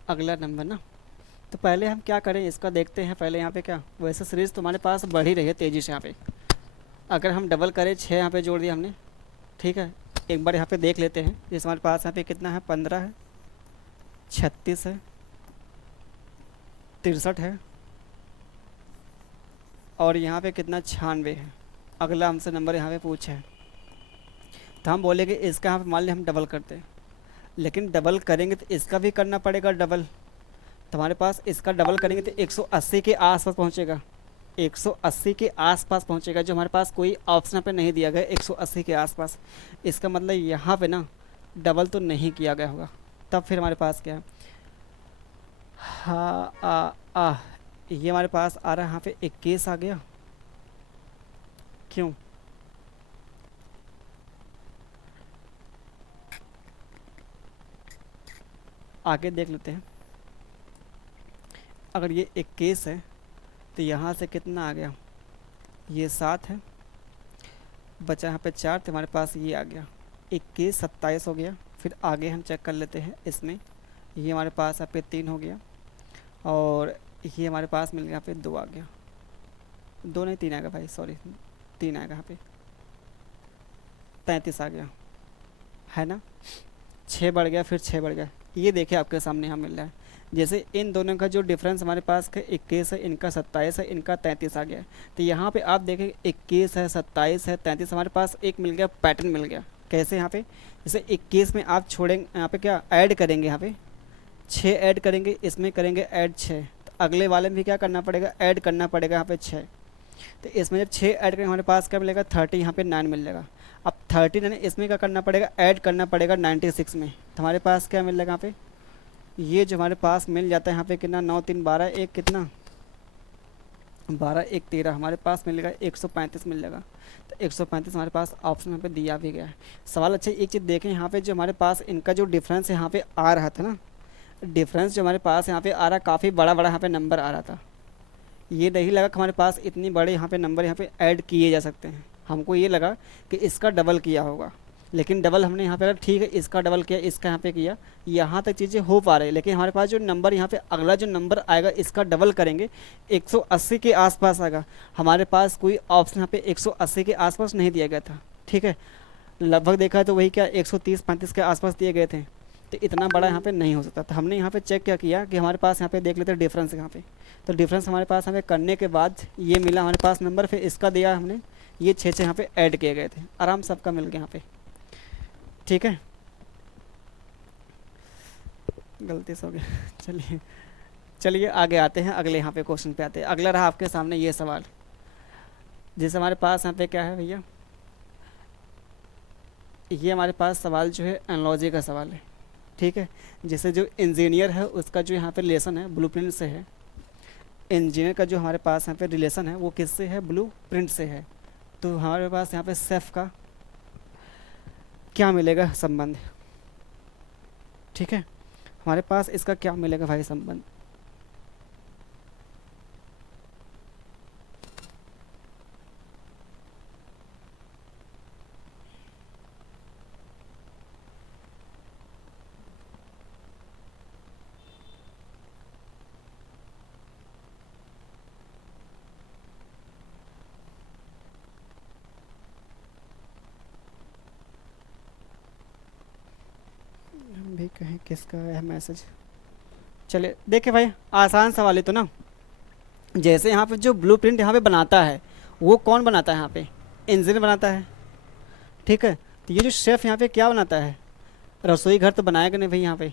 अगला नंबर ना, तो पहले हम क्या करें इसका देखते हैं पहले। यहाँ पे क्या, वैसे सीरीज़ तुम्हारे पास बढ़ ही रही है तेज़ी से। यहाँ पे अगर हम डबल करें, 6 यहाँ पे जोड़ दिया हमने, ठीक है। एक बार यहाँ पे देख लेते हैं, जैसे हमारे पास यहाँ पे कितना है, 15 है, 36 है, 63 है, और यहाँ पे कितना 96 है। अगला हमसे नंबर यहाँ पे पूछा है, तो हम बोलेंगे इसका यहाँ पे मान लिया हम डबल करते हैं, लेकिन डबल करेंगे तो इसका भी करना पड़ेगा डबल। तो हमारे पास इसका डबल करेंगे तो 180 के आसपास पहुँचेगा, 180 के आसपास पहुँचेगा, जो हमारे पास कोई ऑप्शन पे नहीं दिया गया 180 के आसपास। इसका मतलब यहाँ पे ना डबल तो नहीं किया गया होगा। तब फिर हमारे पास क्या है, हाँ ये हमारे पास आ रहा है यहाँ पे 21 आ गया, क्यों, आगे देख लेते हैं। अगर ये 21 है तो यहाँ से कितना आ गया, ये 7 है, बचा यहाँ पे 4, तो हमारे पास ये आ गया 21, 27 हो गया। फिर आगे हम चेक कर लेते हैं, इसमें ये हमारे पास यहाँ पे 3 हो गया, और ये हमारे पास मिल गया यहाँ पे 2 आ गया, 2 नहीं 3 आएगा भाई, सॉरी 3 आएगा यहाँ पे, 33 आ गया है ना, 6 बढ़ गया, फिर 6 बढ़ गया। ये देखिए आपके सामने यहाँ मिल रहा है, जैसे इन दोनों का जो डिफरेंस हमारे पास है 21 है, इनका 27 है, इनका 33 आ गया है। तो यहाँ पे आप देखें 21 है, 27 है, 33, हमारे पास एक मिल गया, पैटर्न मिल गया। कैसे, यहाँ पे जैसे 21 में आप छोड़ेंगे, यहाँ पे क्या ऐड करेंगे, यहाँ पे 6 ऐड करेंगे, इसमें करेंगे ऐड 6, तो अगले वाले में भी क्या करना पड़ेगा, ऐड करना पड़ेगा यहाँ पे 6। तो इसमें जब 6 ऐड करेंगे हमारे पास क्या मिलेगा, 30, यहाँ पे 9 मिल जाएगा। अब 39 इसमें क्या करना पड़ेगा, ऐड करना पड़ेगा 96 में, तो हमारे पास क्या मिल जाएगा यहाँ पे, ये जो हमारे पास मिल जाता है यहाँ पे कितना, 9 3 12, एक कितना 12 1 13, हमारे पास मिलेगा 135 मिल जाएगा। तो 135 हमारे पास ऑप्शन यहाँ पे दिया भी गया है। सवाल अच्छा, एक चीज़ देखें यहाँ पे जो हमारे पास इनका जो डिफरेंस यहाँ पे आ रहा था ना, डिफरेंस जो हमारे पास यहाँ पे आ रहा, काफ़ी बड़ा बड़ा यहाँ पे नंबर आ रहा था। ये नहीं लगा कि हमारे पास इतनी बड़े यहाँ पे नंबर यहाँ पे ऐड किए जा सकते हैं। हमको ये लगा कि इसका डबल किया होगा, लेकिन डबल हमने यहाँ पे अगर ठीक है इसका डबल किया, इसका यहाँ पे किया, यहाँ तक चीज़ें हो पा रही है। लेकिन हमारे पास जो नंबर यहाँ पे अगला जो नंबर आएगा इसका डबल करेंगे 180 के आसपास आएगा। हमारे पास कोई ऑप्शन यहाँ पे 180 के आसपास नहीं दिया गया था, ठीक है। लगभग देखा तो वही क्या 130-35 के आसपास दिए गए थे, तो इतना बड़ा यहाँ पे नहीं हो सकता। तो हमने यहाँ पे चेक क्या किया कि हमारे पास यहाँ पे देख लेते हैं डिफरेंस यहाँ पे। तो डिफरेंस हमारे पास हमें करने के बाद ये मिला हमारे पास नंबर, फिर इसका दिया हमने, ये 6 यहाँ पे ऐड किए गए थे, आराम से सबका मिल गया यहाँ पे, ठीक है। गलती से हो गया। चलिए चलिए आगे आते हैं, अगले यहाँ पे क्वेश्चन पे आते हैं। अगला रहा आपके सामने ये सवाल, जैसे हमारे पास यहाँ पे क्या है भैया, ये हमारे पास सवाल जो है एनालॉजी का सवाल है, ठीक है। जैसे जो इंजीनियर है उसका जो यहाँ पे रिलेशन है ब्लूप्रिंट से है। इंजीनियर का जो हमारे पास यहाँ पे रिलेशन है वो किससे है, ब्लूप्रिंट से है। तो हमारे पास यहाँ पे सेफ का क्या मिलेगा संबंध, ठीक है। हमारे पास इसका क्या मिलेगा भाई संबंध, हम भी कहें किसका है मैसेज। चलिए देखिए भाई, आसान सवाल है तो ना। जैसे यहाँ पे जो ब्लूप्रिंट यहाँ पे बनाता है वो कौन बनाता है, यहाँ पे इंजीनियर बनाता है, ठीक है। तो ये जो शेफ़ यहाँ पे क्या बनाता है, रसोई घर तो बनाएगा नहीं भाई, यहाँ पे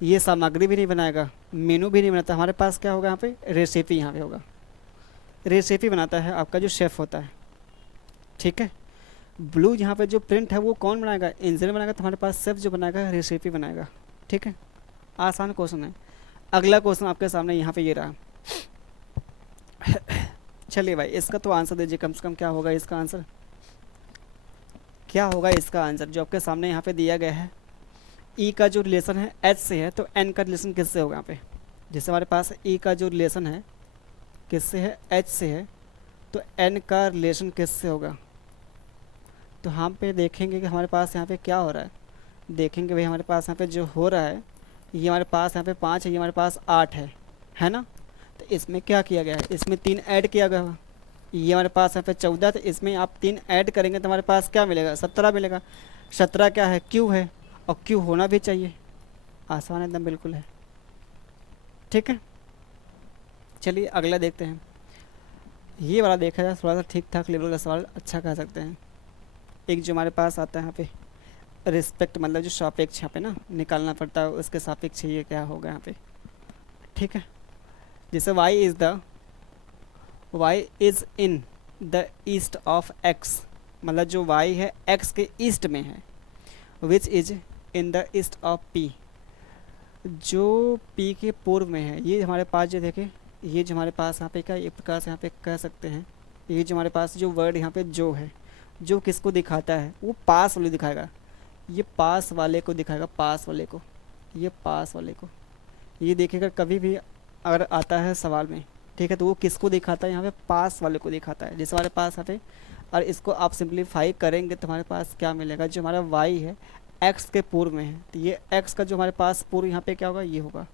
ये सामग्री भी नहीं बनाएगा, मेनू भी नहीं बनाता। हमारे पास क्या होगा यहाँ पे, रेसिपी यहाँ पे होगा, रेसिपी बनाता है आपका जो शेफ़ होता है, ठीक है। ब्लू यहाँ पे जो प्रिंट है वो कौन बनाएगा, इंजीनियर बनाएगा। तो हमारे पास शेफ़ जो बनाएगा रेसिपी बनाएगा, ठीक है। आसान क्वेश्चन है। अगला क्वेश्चन आपके सामने यहाँ पे ये रहा। चलिए भाई इसका तो आंसर दीजिए कम से कम, क्या होगा इसका आंसर, क्या होगा इसका आंसर जो आपके सामने यहाँ पे दिया गया है। ई का जो रिलेशन है एच से है, तो एन का रिलेशन किससे होगा यहाँ पे। जैसे हमारे पास ई का जो रिलेशन है किससे है, एच से है, तो एन का रिलेशन किससे होगा। तो हम पे देखेंगे कि हमारे पास यहाँ पे क्या हो रहा है। देखेंगे भाई हमारे पास यहाँ पे जो हो रहा है, ये हमारे पास यहाँ पे 5 है, ये हमारे पास 8 है ना। तो इसमें क्या किया गया है, इसमें 3 ऐड किया गया है। ये हमारे पास यहाँ पे 14, तो इसमें आप 3 ऐड करेंगे तो हमारे पास क्या मिलेगा, 17 मिलेगा। 17 क्या है, क्यू है, और क्यू होना भी चाहिए। आसान एकदम बिल्कुल है, ठीक है। चलिए अगला देखते हैं। ये वाला देखा जाए थोड़ा सा ठीक ठाक लेवल का सवाल, अच्छा कह सकते हैं। एक जो हमारे पास आता है यहाँ पे रिस्पेक्ट, मतलब जो सापेक्ष यहाँ पे ना निकालना पड़ता है, उसके सापेक्ष ये क्या होगा यहाँ पे, ठीक है। जैसे y is in the east of x, मतलब जो y है x के ईस्ट में है। Which is in the east of p, जो p के पूर्व में है। ये हमारे पास जो देखे, ये जो हमारे पास यहाँ पे क्या, एक प्रकार से यहाँ पे कह सकते हैं, ये जो हमारे पास जो वर्ड यहाँ पे जो है, जो किसको दिखाता है, वो पास वाले दिखाएगा। ये पास वाले को दिखाएगा, पास वाले को, ये पास वाले को। ये देखिएगा कभी भी अगर आता है सवाल में, ठीक है, तो वो किसको दिखाता है, यहाँ पे पास वाले को दिखाता है। जैसे हमारे पास यहाँ पे, और इसको आप सिंप्लीफाई करेंगे तो हमारे पास क्या मिलेगा, जो हमारा y है x के पूर्व में है, तो ये x का जो हमारे पास पूर्व यहाँ पे क्या होगा, ये होगा।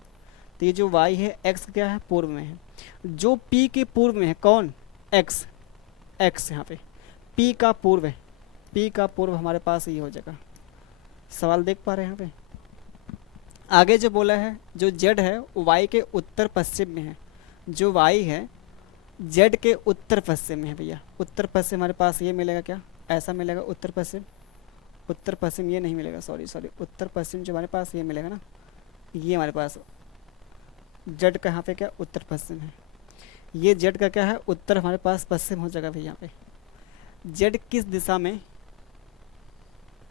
तो ये जो y है x क्या है, पूर्व में है। जो p के पूर्व में है कौन, x, x यहाँ पे p का पूर्व है, p का पूर्व हमारे पास ये हो जाएगा। सवाल देख पा रहे हैं यहाँ पे। आगे जो बोला है, जो z है y के उत्तर पश्चिम में है, जो y है z के उत्तर पश्चिम में है भैया। उत्तर पश्चिम हमारे पास ये मिलेगा, क्या ऐसा मिलेगा, उत्तर पश्चिम, उत्तर पश्चिम ये नहीं मिलेगा, सॉरी उत्तर पश्चिम जो हमारे पास ये मिलेगा ना, ये हमारे पास z का यहाँ पे क्या, उत्तर पश्चिम है। ये z का क्या है, उत्तर हमारे पास पश्चिम हो जाएगा भैया। यहाँ पे z किस दिशा में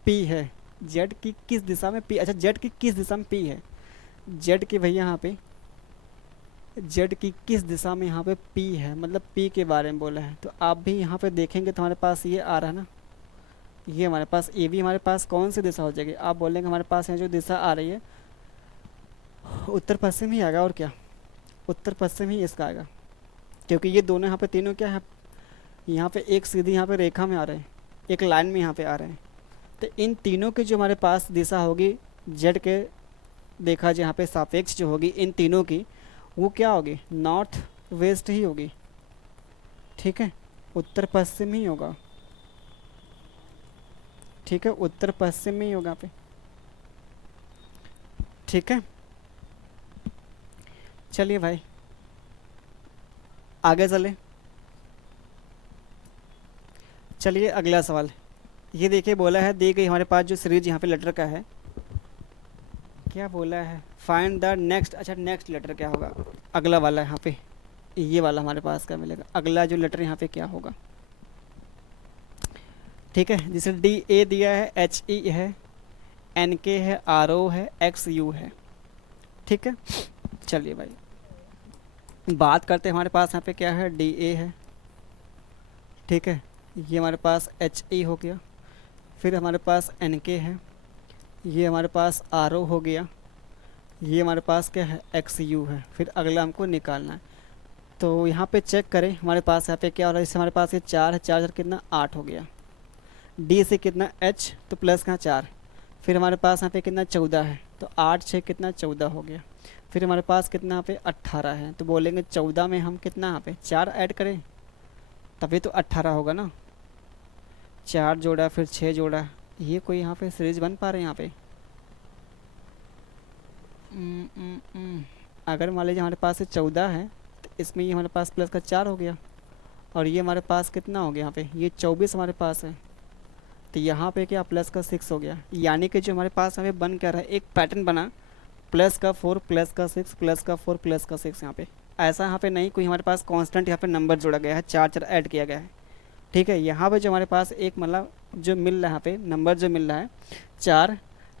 p है, z की किस दिशा में p, अच्छा z की किस दिशा में p है, z की भैया यहाँ पे z की किस दिशा में यहाँ पे p है, मतलब p के बारे में बोला है। तो आप भी यहाँ पे देखेंगे तो हमारे पास ये आ रहा है ना, ये हमारे पास ए भी हमारे पास कौन सी दिशा हो जाएगी, आप बोलेंगे हमारे पास यहाँ जो दिशा आ रही है उत्तर पश्चिम ही आएगा और क्या, उत्तर पश्चिम ही इसका आएगा, क्योंकि ये दोनों यहाँ पे तीनों क्या है, यहाँ पे एक सीधी यहाँ पे रेखा में आ रहे हैं, एक लाइन में यहाँ पे आ रहे हैं। तो इन तीनों की जो हमारे पास दिशा होगी जेड के देखा जाए यहाँ पे सापेक्ष जो होगी इन तीनों की, वो क्या होगी, नॉर्थ वेस्ट ही होगी। ठीक है, उत्तर पश्चिम ही होगा। ठीक है, उत्तर पश्चिम में ही होगा पे। ठीक है, चलिए भाई आगे चले। चलिए अगला सवाल, ये देखिए बोला है, दी गई हमारे पास जो सीरीज यहाँ पे लेटर का है, क्या बोला है, फाइंड द नेक्स्ट। अच्छा नेक्स्ट लेटर क्या होगा, अगला वाला यहाँ पे, ये वाला हमारे पास क्या मिलेगा, अगला जो लेटर यहाँ पे क्या होगा। ठीक है, जिसे डी ए दिया है, एच ई है, एन के है, आर ओ है, एक्स यू है। ठीक है, चलिए भाई बात करते हैं, हमारे पास यहाँ पे क्या है, डी ए है। ठीक है, ये हमारे पास एच ई हो गया, फिर हमारे पास एन के है, ये हमारे पास आर ओ हो गया, ये हमारे पास क्या है, एक्स यू है। फिर अगला हमको निकालना है, तो यहाँ पे चेक करें हमारे पास यहाँ पे क्या हो रहा है, इससे हमारे पास ये 4 है, 4 कितना 8 हो गया, डी से कितना एच तो प्लस का 4, फिर हमारे पास यहाँ पे कितना 14 है, तो 8 6 कितना 14 हो गया। फिर हमारे पास कितना यहाँ पे 18 है, तो बोलेंगे 14 में हम कितना यहाँ पे 4 ऐड करें तभी तो 18 होगा ना। 4 जोड़ा फिर 6 जोड़ा, ये कोई यहाँ पे सीरीज बन पा रहे हैं यहाँ पे। अगर मान लीजिए हमारे पास 14 है तो इसमें ये हमारे पास प्लस का 4 हो गया, और ये हमारे पास कितना हो गया यहाँ पे, ये 24 हमारे पास है, तो यहाँ पे क्या प्लस का 6 हो गया। यानी कि जो हमारे पास हमें बन क्या रहा है, एक पैटर्न बना, प्लस का 4 प्लस का 6 प्लस का 4 प्लस का 6। यहाँ पे ऐसा यहाँ पे नहीं कोई हमारे पास कांस्टेंट यहाँ पे नंबर जोड़ा गया है, 4 4 ऐड किया गया है। ठीक है, यहाँ पे जो हमारे पास एक मतलब जो मिल रहा है यहाँ पे नंबर जो मिल रहा है 4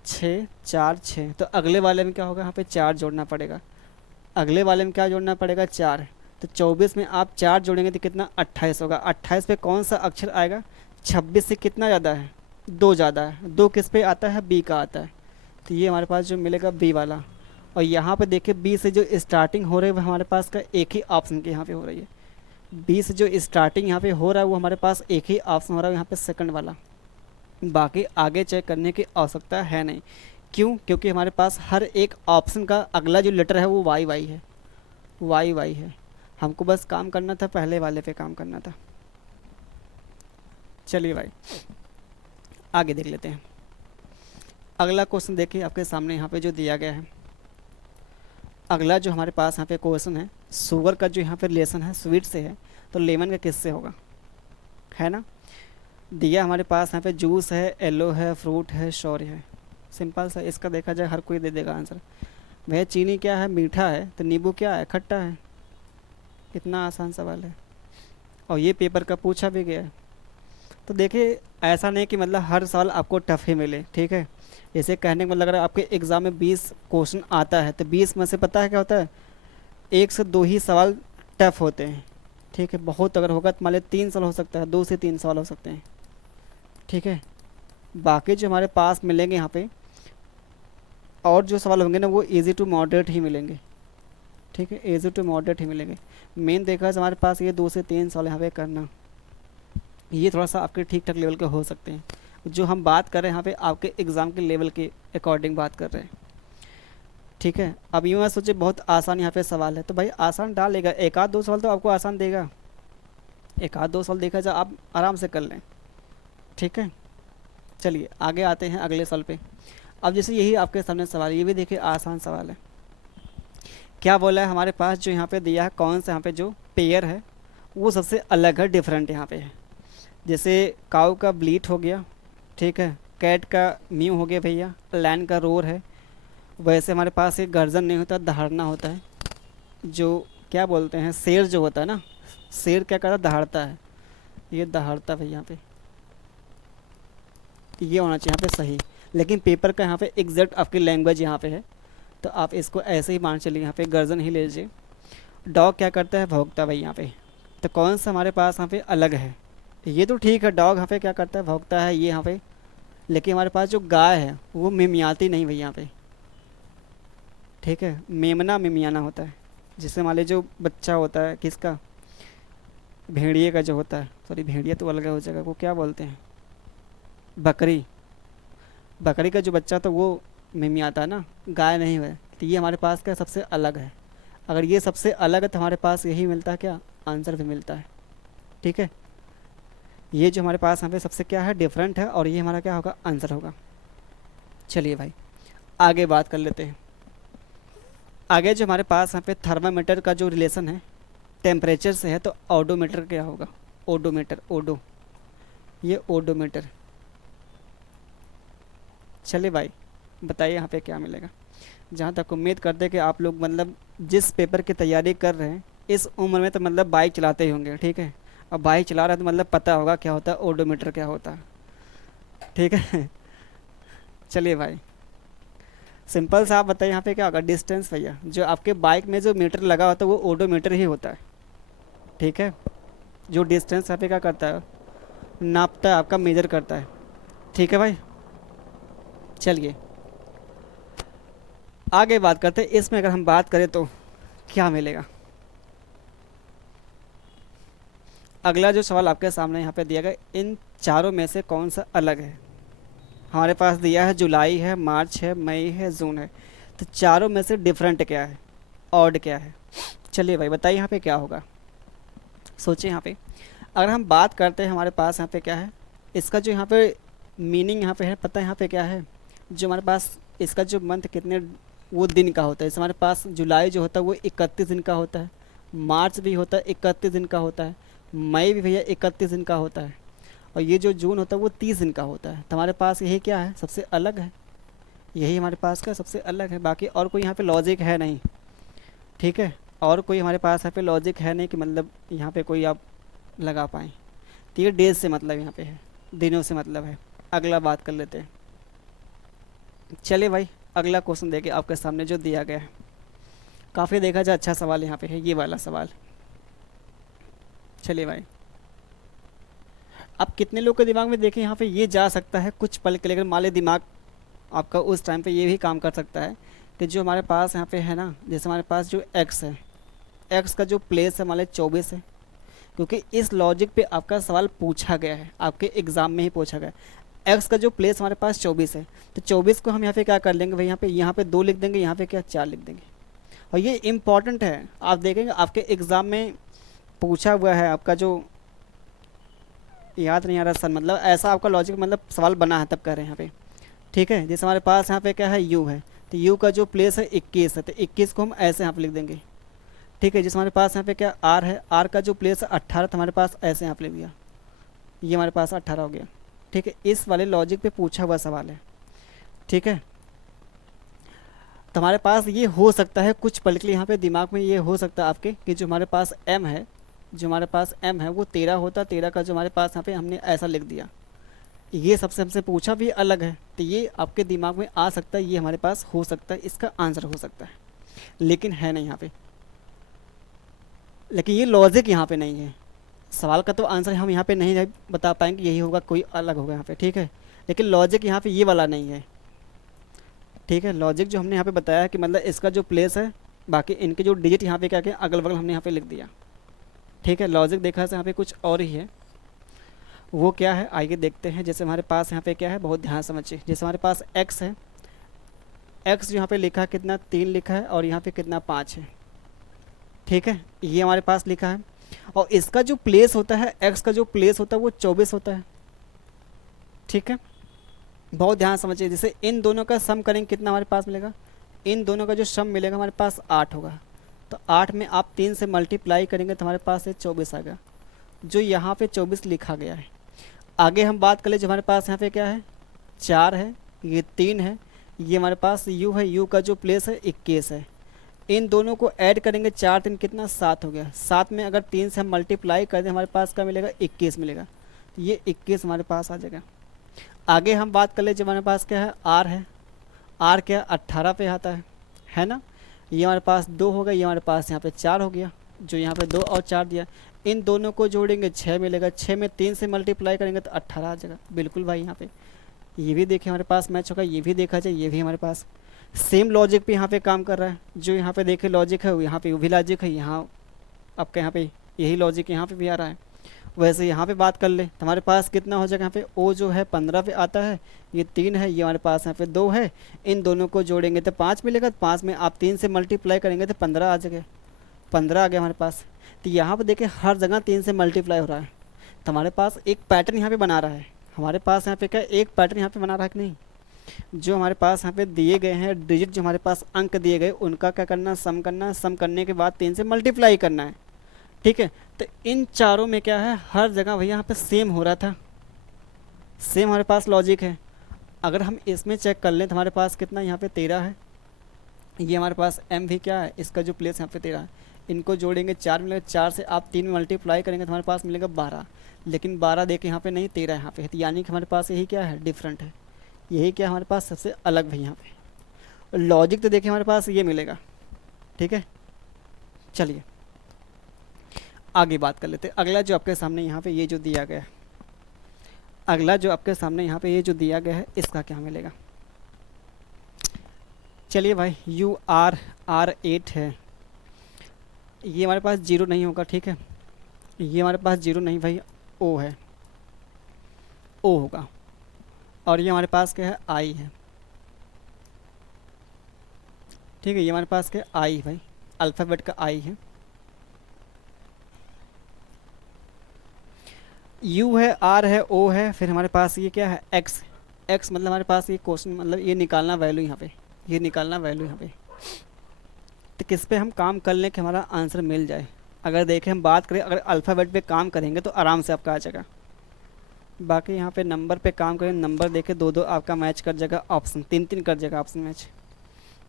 6 4 6, तो अगले वाले में क्या होगा, यहाँ पे 4 जोड़ना पड़ेगा, अगले वाले में क्या जोड़ना पड़ेगा 4, तो 24 में आप 4 जोड़ेंगे तो कितना 28 होगा। 28 पे कौन सा अक्षर आएगा, 26 से कितना ज़्यादा है, 2 ज़्यादा है, 2 किस पे आता है, बी का आता है, तो ये हमारे पास जो मिलेगा बी वाला। और यहाँ पे देखिए बी से जो स्टार्टिंग हो रही है वो हमारे पास का एक ही ऑप्शन के यहाँ पे हो रही है, बी से जो स्टार्टिंग यहाँ पे हो रहा है वो हमारे पास एक ही ऑप्शन हो रहा है यहाँ पे सेकंड वाला, बाकी आगे चेक करने की आवश्यकता है नहीं। क्यों, क्योंकि हमारे पास हर एक ऑप्शन का अगला जो लेटर है वो वाई वाई है, वाई वाई है, हमको बस काम करना था पहले वाले पे काम करना था। चलिए भाई आगे देख लेते हैं, अगला क्वेश्चन देखिए आपके सामने यहाँ पे जो दिया गया है। अगला जो हमारे पास यहाँ पे क्वेश्चन है, शुगर का जो यहाँ पे रिलेशन है स्वीट से है, तो लेमन का किससे होगा, है ना। दिया हमारे पास यहाँ पे जूस है, येलो है, फ्रूट है, शौर्य है, सिंपल सा, इसका देखा जाए हर कोई दे देगा आंसर। वह चीनी क्या है, मीठा है, तो नींबू क्या है, खट्टा है। कितना आसान सवाल है, और ये पेपर का पूछा भी गया है। तो देखिए ऐसा नहीं कि मतलब हर साल आपको टफ ही मिले, ठीक है। इसे कहने का मतलब लग रहा है आपके एग्ज़ाम में 20 क्वेश्चन आता है तो 20 में से पता है क्या होता है, 1 से 2 ही सवाल टफ होते हैं, ठीक है। बहुत अगर होगा तो मान लीजिए 3 सवाल हो सकता है, 2 से 3 सवाल हो सकते हैं, ठीक है। बाकी जो हमारे पास मिलेंगे यहाँ पे और जो सवाल होंगे ना वो इजी टू मॉडरेट ही मिलेंगे, ठीक है, इजी टू मॉडरेट ही मिलेंगे। मेन देखा है हमारे पास ये 2 से 3 सवाल यहाँ पे करना, ये थोड़ा सा आपके ठीक ठाक लेवल के हो सकते हैं। जो हम बात कर रहे हैं यहाँ पे आपके एग्ज़ाम के लेवल के अकॉर्डिंग बात कर रहे हैं, ठीक है। अब यूँ मैं सोचे बहुत आसान यहाँ पे सवाल है तो भाई आसान डालेगा, एक आध दो सवाल तो आपको आसान देगा, एक आध दो सवाल देखा जाए आप आराम से कर लें, ठीक है। चलिए आगे आते हैं अगले सवाल पे। अब जैसे यही आपके सामने सवाल, ये भी देखिए आसान सवाल है। क्या बोला है हमारे पास जो यहाँ पे दिया है, कौन सा यहाँ पे जो पेयर है वो सबसे अलग है, डिफरेंट यहाँ पे है। जैसे काऊ का ब्लीट हो गया, ठीक है, कैट का म्यू हो गया भैया, लैन का रोर है। वैसे हमारे पास एक गर्जन नहीं होता, दहाड़ना होता है। जो क्या बोलते हैं शेर जो होता है ना, शेर क्या करता है, दहाड़ता है, ये दहाड़ता भैया यहाँ पे, ये होना चाहिए यहाँ पे सही। लेकिन पेपर का यहाँ पे एग्जैक्ट आपकी लैंग्वेज यहाँ पे है तो आप इसको ऐसे ही मान चलिए, यहाँ पे गर्जन ही ले लीजिए। डॉग क्या करता है, भौंकता भाई यहाँ पे, तो कौन सा हमारे पास यहाँ पे अलग है, ये तो ठीक है, डॉग यहाँ पे क्या करता है, भौंकता है ये यहाँ पे। लेकिन हमारे पास जो गाय है वो मिमियाती नहीं भैया यहाँ पे, ठीक है, मेमना मिमियाना होता है। जिससे मान लीजिए जो बच्चा होता है किसका, भेड़िए का जो होता है, सॉरी भेड़िया तो अलग हो जाएगा, वो क्या बोलते हैं, बकरी, बकरी का जो बच्चा तो वो मिमियाता है ना, गाय नहीं है। तो ये हमारे पास क्या सबसे अलग है। अगर ये सबसे अलग है तो हमारे पास यही मिलता है, क्या आंसर भी मिलता है। ठीक है, ये जो हमारे पास यहाँ पे सबसे क्या है डिफरेंट है, और ये हमारा क्या होगा आंसर होगा। चलिए भाई आगे बात कर लेते हैं। आगे जो हमारे पास यहाँ पे थर्मामीटर का जो रिलेशन है टेम्परेचर से है, तो ओडोमीटर क्या होगा, ओडोमीटर, ओडो, ये ओडोमीटर। चलिए भाई बताइए यहाँ पे क्या मिलेगा। जहाँ तक उम्मीद करते हैं कि आप लोग मतलब जिस पेपर की तैयारी कर रहे हैं इस उम्र में तो मतलब बाइक चलाते ही होंगे। ठीक है, अब बाइक चला रहे हैं तो मतलब पता होगा क्या होता है ओडोमीटर क्या होता है। ठीक है चलिए भाई सिंपल सा आप बताइए यहाँ पे क्या होगा, डिस्टेंस भैया। जो आपके बाइक में जो मीटर लगा होता है वो ओडोमीटर ही होता है। ठीक है, जो डिस्टेंस यहाँ पे क्या करता है, नापता है, आपका मेजर करता है। ठीक है भाई, चलिए आगे बात करते हैं। इसमें अगर हम बात करें तो क्या मिलेगा। अगला जो सवाल आपके सामने यहाँ पे दिया गया, इन चारों में से कौन सा अलग है। हमारे पास दिया है जुलाई है, मार्च है, मई है, जून है। तो चारों में से डिफरेंट क्या है, ऑड क्या है। चलिए भाई बताइए यहाँ पे क्या होगा। सोचिए यहाँ पे अगर हम बात करते हैं हमारे पास यहाँ पे क्या है, इसका जो यहाँ पे मीनिंग यहाँ पे है, पता है यहाँ पे क्या है, जो हमारे पास इसका जो मंथ कितने वो दिन का होता है। जैसे हमारे पास जुलाई जो होता है वो 31 दिन का होता है, मार्च भी होता है 31 दिन का होता है, मई भी भैया 31 दिन का होता है, और ये जो जून होता है वो 30 दिन का होता है। तो हमारे पास यही क्या है सबसे अलग है, यही हमारे पास का सबसे अलग है। बाकी और कोई यहाँ पे लॉजिक है नहीं। ठीक है, और कोई हमारे पास यहाँ पे लॉजिक है नहीं कि मतलब यहाँ पे कोई आप लगा पाएँ। तो ये डेज से मतलब यहाँ पे है, दिनों से मतलब है। अगला बात कर लेते हैं। चलिए भाई अगला क्वेश्चन देखिए आपके सामने जो दिया गया है, काफ़ी देखा जाए अच्छा सवाल यहाँ पे है ये वाला सवाल। चलिए भाई अब कितने लोग के दिमाग में देखें यहाँ पे ये जा सकता है कुछ पल के लिए, अगर मान ली दिमाग आपका उस टाइम पे ये भी काम कर सकता है कि जो हमारे पास यहाँ पे है ना, जैसे हमारे पास जो एक्स है, एक्स का जो प्लेस है मान ली 24 है, क्योंकि इस लॉजिक पे आपका सवाल पूछा गया है, आपके एग्ज़ाम में ही पूछा गया है। एक्स का जो प्लेस हमारे पास 24 है, तो 24 को हम यहाँ पे क्या कर लेंगे भाई, यहाँ पे 2 लिख देंगे, यहाँ पे क्या 4 लिख देंगे। और ये इम्पॉर्टेंट है, आप देखेंगे आपके एग्ज़ाम में पूछा हुआ है, आपका जो याद नहीं आ रहा सर, मतलब ऐसा आपका लॉजिक मतलब सवाल बना है तब कह रहे हैं यहाँ पे। ठीक है, जैसे हमारे पास यहाँ पे क्या है यू है, तो यू का जो प्लेस है 21 है, तो 21 को हम ऐसे यहाँ पे लिख देंगे। ठीक है, जैसे हमारे पास यहाँ पे क्या आर है, आर का जो प्लेस है 18, तो हमारे पास ऐसे यहाँ पे लिख दिया, ये हमारे पास 18 हो गया। ठीक है, इस वाले लॉजिक पे पूछा हुआ सवाल है। ठीक है, तो हमारे पास ये हो सकता है कुछ पल के लिए यहाँ पे दिमाग में ये हो सकता है आपके कि जो हमारे पास एम है, जो हमारे पास एम है वो 13 होता, 13 का जो हमारे पास यहाँ पे हमने ऐसा लिख दिया। ये सबसे हमसे पूछा भी अलग है, तो ये आपके दिमाग में आ सकता है, ये हमारे पास हो सकता है, इसका आंसर हो सकता है, लेकिन है नहीं यहाँ पे। लेकिन ये लॉजिक यहाँ पे नहीं है, सवाल का तो आंसर हम यहाँ पे नहीं बता पाएंगे यही होगा, कोई अलग होगा यहाँ पे। ठीक है, लेकिन लॉजिक यहाँ पे ये वाला नहीं है। ठीक है, लॉजिक जो हमने यहाँ पे बताया है कि मतलब इसका जो प्लेस है, बाकी इनके जो डिजिट यहाँ पे क्या क्या अगल बगल हमने यहाँ पे लिख दिया। ठीक है, लॉजिक देखा से यहाँ पे कुछ और ही है, वो क्या है आइए देखते हैं। जैसे हमारे पास यहाँ पे क्या है, बहुत ध्यान समझिए, जैसे हमारे पास एक्स है, एक्स यहाँ पे लिखा है कितना 3 लिखा है, और यहाँ पे कितना 5 है। ठीक है, ये हमारे पास लिखा है, और इसका जो प्लेस होता है, एक्स का जो प्लेस होता है वो 24 होता है। ठीक है, बहुत ध्यान समझिए, जैसे इन दोनों का सम करेंगे कितना हमारे पास मिलेगा, इन दोनों का जो सम मिलेगा हमारे पास 8 होगा। तो 8 में आप 3 से मल्टीप्लाई करेंगे तो हमारे पास 24 आ गया, जो यहाँ पे 24 लिखा गया है। आगे हम बात कर ले, जो हमारे पास यहाँ पे क्या है 4 है, ये 3 है, ये हमारे पास यू है, यू का जो प्लेस है 21 है। इन दोनों को ऐड करेंगे 4 3 कितना 7 हो गया, 7 में अगर 3 से हम मल्टीप्लाई कर दें हमारे पास क्या मिलेगा 21 मिलेगा, ये 21 हमारे पास आ जाएगा। आगे हम बात कर ले, जो हमारे पास क्या है आर है, आर क्या 18 पे आता है ना, ये हमारे पास 2 हो गया, ये हमारे पास यहाँ पे 4 हो गया, जो यहाँ पे 2 और 4 दिया, इन दोनों को जोड़ेंगे 6 मिलेगा, 6 में 3 से मल्टीप्लाई करेंगे तो 18 आ जाएगा। बिल्कुल भाई, यहाँ पे ये भी देखें हमारे पास मैच होगा, ये भी देखा जाए, ये भी हमारे पास। सेम लॉजिक पे यहाँ पे काम कर रहा है। जो यहाँ पे देखे लॉजिक है, यहाँ पे वो भी लॉजिक है, यहाँ आपका यहाँ पे यही लॉजिक यहाँ पे भी आ रहा है। वैसे यहाँ पे बात कर ले तो हमारे पास कितना हो जाएगा, यहाँ पे ओ जो है 15 पे आता है, ये 3 है, ये हमारे पास यहाँ पे 2 है, इन दोनों को जोड़ेंगे तो 5 मिलेगा। तो 5 में आप 3 से मल्टीप्लाई करेंगे तो 15 आ जाएगा, 15 आ गया हमारे पास। तो यहाँ पे देखिए हर जगह 3 से मल्टीप्लाई हो रहा है, तो हमारे पास एक पैटर्न यहाँ पे बना रहा है। हमारे पास यहाँ पे क्या एक पैटर्न यहाँ पे बना रहा है कि नहीं। जो हमारे पास यहाँ पे दिए गए हैं डिजिट, जो हमारे पास अंक दिए गए, उनका क्या करना, सम करना, सम करने के बाद 3 से मल्टीप्लाई करना है। ठीक है, तो इन चारों में क्या है, हर जगह भैया यहाँ पे सेम हो रहा था, सेम हमारे पास लॉजिक है। अगर हम इसमें चेक कर लें तो हमारे पास कितना यहाँ पे 13 है, ये हमारे पास एम भी क्या है, इसका जो प्लेस यहाँ पे 13 है, इनको जोड़ेंगे 4 मिलेगा, 4 से आप 3 में मल्टीप्लाई करेंगे तो हमारे पास मिलेगा 12। लेकिन 12 देखे यहाँ पे नहीं, 13 यहाँ पे है, तो यानी कि हमारे पास यही क्या है, डिफरेंट है। यही क्या हमारे पास सबसे अलग है यहाँ पे। लॉजिक तो देखिए हमारे पास ये मिलेगा। ठीक है, चलिए आगे बात कर लेते हैं। अगला जो आपके सामने यहाँ पे ये जो दिया गया है, अगला जो आपके सामने यहाँ पे ये जो दिया गया है, इसका क्या मिलेगा। चलिए भाई, यू आर आर 8 है, ये हमारे पास 0 नहीं होगा। ठीक है, ये हमारे पास 0 नहीं भाई, ओ है, ओ होगा। और ये हमारे पास क्या है, आई है। ठीक है, ये हमारे पास क्या आई भाई, अल्फ़ाबेट का आई है। यू है, आर है, ओ है, फिर हमारे पास ये क्या है, एक्स। एक्स मतलब हमारे पास ये क्वेश्चन, मतलब ये निकालना वैल्यू यहाँ पे, ये निकालना वैल्यू यहाँ पे। तो किस पे हम काम कर लें कि हमारा आंसर मिल जाए। अगर देखें हम बात करें, अगर अल्फ़ाबेट पे काम करेंगे तो आराम से आपका आ जाएगा। बाकी यहाँ पे नंबर पे काम करें, नंबर देके 2-2 आपका मैच कर जाएगा, ऑप्शन 3-3 कर जाएगा ऑप्शन मैच।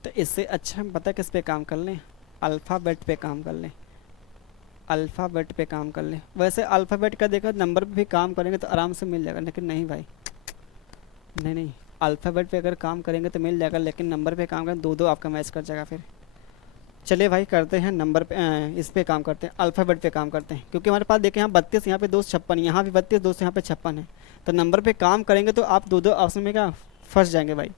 तो इससे अच्छा हम पता किस पे काम कर लें, अल्फ़ाबेट पे काम कर लें, अल्फ़ाबेट पे काम कर लें। वैसे अल्फ़ाबेट का देखा नंबर पे भी काम करेंगे तो आराम से मिल जाएगा, लेकिन नहीं भाई, नहीं नहीं, अल्फ़ाबेट पे अगर काम करेंगे तो मिल जाएगा, लेकिन नंबर पे काम करें 2-2 आपका मैच कर जाएगा फिर। चलिए भाई करते हैं नंबर पे, इस पे काम करते हैं, अल्फ़ाबेट पे काम करते हैं। क्योंकि हमारे पास देखें यहाँ 32, यहाँ पे 2 56, यहाँ भी 32, 2 यहाँ पे 56 है। तो नंबर पे काम करेंगे तो आप 2-2 ऑप्शन में क्या फंस जाएंगे भाई।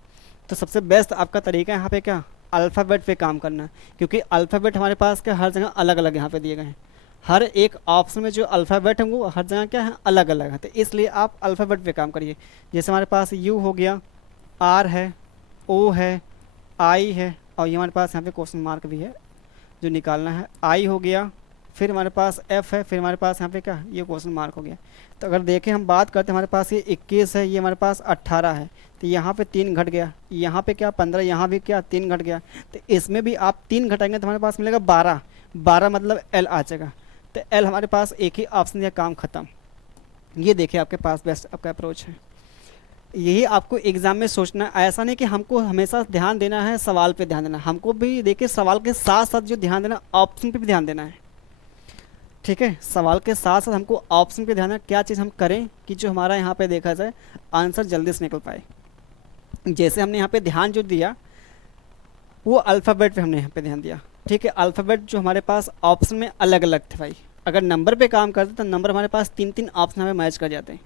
तो सबसे बेस्ट आपका तरीका है यहाँ पे क्या, अल्फ़ाबेट पे काम करना। क्योंकि अल्फ़ाबेट हमारे पास क्या हर जगह अलग अलग यहाँ पे दिए गए हैं, हर एक ऑप्शन में जो अल्फ़ाबेट है वो हर जगह क्या है, अलग अलग है। तो इसलिए आप अल्फ़ाबेट पे काम करिए। जैसे हमारे पास यू हो गया, आर है, ओ है, आई है, और ये हमारे पास यहाँ पे क्वेश्चन मार्क भी है जो निकालना है, आई हो गया, फिर हमारे पास एफ़ है, फिर हमारे पास यहाँ पे क्या, ये क्वेश्चन मार्क हो गया। तो अगर देखें हम बात करते हैं, हमारे पास ये 21 है, ये हमारे पास 18 है, तो यहाँ पे 3 घट गया, यहाँ पे क्या 15, यहाँ भी क्या 3 घट गया। तो इसमें भी आप 3 घटाएंगे तो हमारे पास मिलेगा 12, 12 मतलब एल आ जाएगा। तो एल हमारे पास एक ही ऑप्शन या काम ख़त्म। ये देखिए आपके पास बेस्ट आपका अप्रोच है। यही आपको एग्ज़ाम में सोचना है। ऐसा नहीं कि हमको हमेशा ध्यान देना है सवाल पे ध्यान देना, हमको भी देखिए सवाल के साथ साथ जो ध्यान देना, ऑप्शन पे भी ध्यान देना है। ठीक है, सवाल के साथ साथ हमको ऑप्शन पे ध्यान देना, क्या चीज़ हम करें कि जो हमारा यहाँ पे देखा जाए आंसर जल्दी से निकल पाए। जैसे हमने यहाँ पे ध्यान जो दिया वो अल्फ़ाबेट पे हमने यहाँ पे ध्यान दिया। ठीक है, अल्फ़ाबेट जो हमारे पास ऑप्शन में अलग अलग थे भाई। अगर नंबर पे काम करते तो नंबर हमारे पास 3-3 ऑप्शन हमें मैच कर जाते हैं।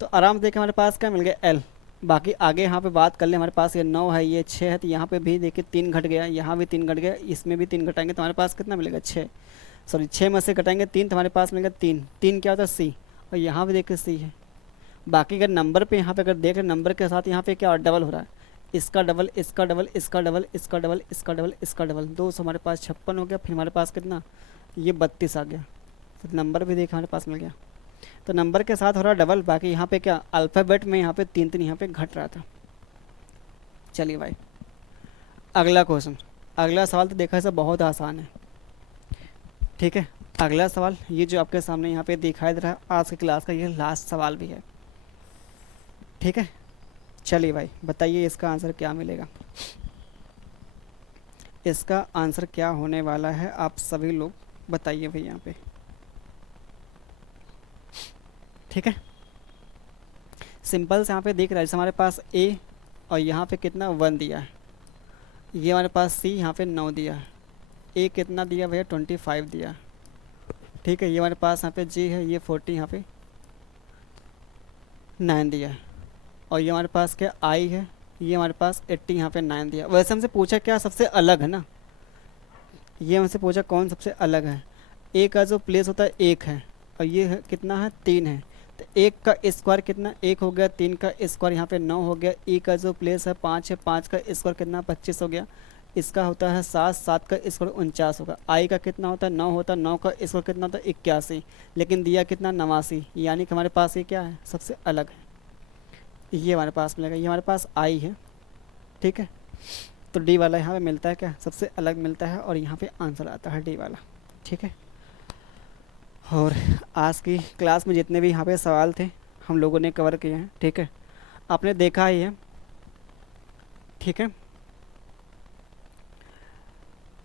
तो आराम से देखें हमारे पास क्या मिल गया, एल। बाकी आगे यहाँ पे बात कर ले, हमारे पास ये 9 है, ये 6 है, तो यहाँ पे भी देखिए 3 घट गया, यहाँ भी 3 घट गया, इसमें भी 3 घटाएंगे तो हमारे पास कितना मिलेगा, 6। सॉरी 6 में से घटाएंगे 3 तो हमारे पास मिलेगा 3। 3 क्या होता है, सी, और यहाँ भी देखिए सी है। बाकी अगर नंबर पे यहाँ पे अगर देख रहे नंबर के साथ यहाँ पे क्या डबल हो रहा है, इसका डबल, इसका डबल, इसका डबल, इसका डबल, इसका डबल, इसका डबल, 200 हमारे पास 56 हो गया। फिर हमारे पास कितना, ये 32 आ गया। फिर नंबर भी देख हमारे पास मिल गया। तो नंबर के साथ हो रहा डबल, बाकी यहाँ पे क्या अल्फ़ाबेट में यहाँ पे 3-3 यहाँ पे घट रहा था। चलिए भाई अगला क्वेश्चन, अगला सवाल तो देखा ऐसा बहुत आसान है। ठीक है, अगला सवाल ये जो आपके सामने यहाँ पे दिखाई दे रहा है, आज की क्लास का ये लास्ट सवाल भी है। ठीक है, चलिए भाई बताइए इसका आंसर क्या मिलेगा। इसका आंसर क्या होने वाला है, आप सभी लोग बताइए भाई यहाँ पे। ठीक है, सिंपल से यहाँ पे दिख रहा है, जैसे हमारे पास ए और यहाँ पे कितना 1 दिया है, ये हमारे पास सी यहाँ पे 9 दिया है, ए कितना दिया भैया 25 दिया। ठीक है, ये हमारे पास यहाँ पे जी है, ये 40 यहाँ पे 9 दिया है, और ये हमारे पास क्या आई है, ये हमारे पास 80 यहाँ पे 9 दिया। वैसे हमसे पूछा क्या सबसे अलग है ना, ये हमसे पूछा कौन सबसे अलग है। ए का जो प्लेस होता है 1 है, और ये है कितना है 3 है। तो 1 का स्क्वायर कितना 1 हो गया, 3 का स्क्वायर यहाँ पे 9 हो गया, ई का जो प्लेस है 5 है, 5 का स्क्वायर कितना 25 हो गया, इसका होता है 7, 7 का स्क्वायर 49 होगा। आई का कितना होता है 9 होता है, 9 का स्क्वायर कितना होता है 81, लेकिन दिया कितना 89, यानी कि हमारे पास ये क्या है सबसे अलग है, ये हमारे पास मिलेगा। ये हमारे पास आई है, ठीक है। तो डी वाला यहाँ पे मिलता है क्या सबसे अलग मिलता है, और यहाँ पे आंसर आता है डी वाला, ठीक है। और आज की क्लास में जितने भी यहाँ पे सवाल थे हम लोगों ने कवर किए हैं, ठीक है, आपने देखा ही है, ठीक है।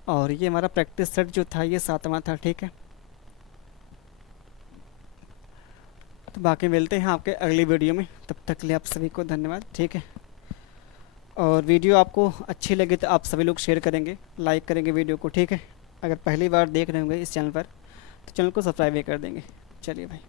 और ये हमारा प्रैक्टिस सेट जो था ये 7वां था, ठीक है। तो बाकी मिलते हैं आपके अगली वीडियो में, तब तक के लिए आप सभी को धन्यवाद, ठीक है। और वीडियो आपको अच्छी लगी तो आप सभी लोग शेयर करेंगे, लाइक करेंगे वीडियो को, ठीक है। अगर पहली बार देख रहे होंगे इस चैनल पर तो चैनल को सब्सक्राइब भी कर देंगे। चलिए भाई।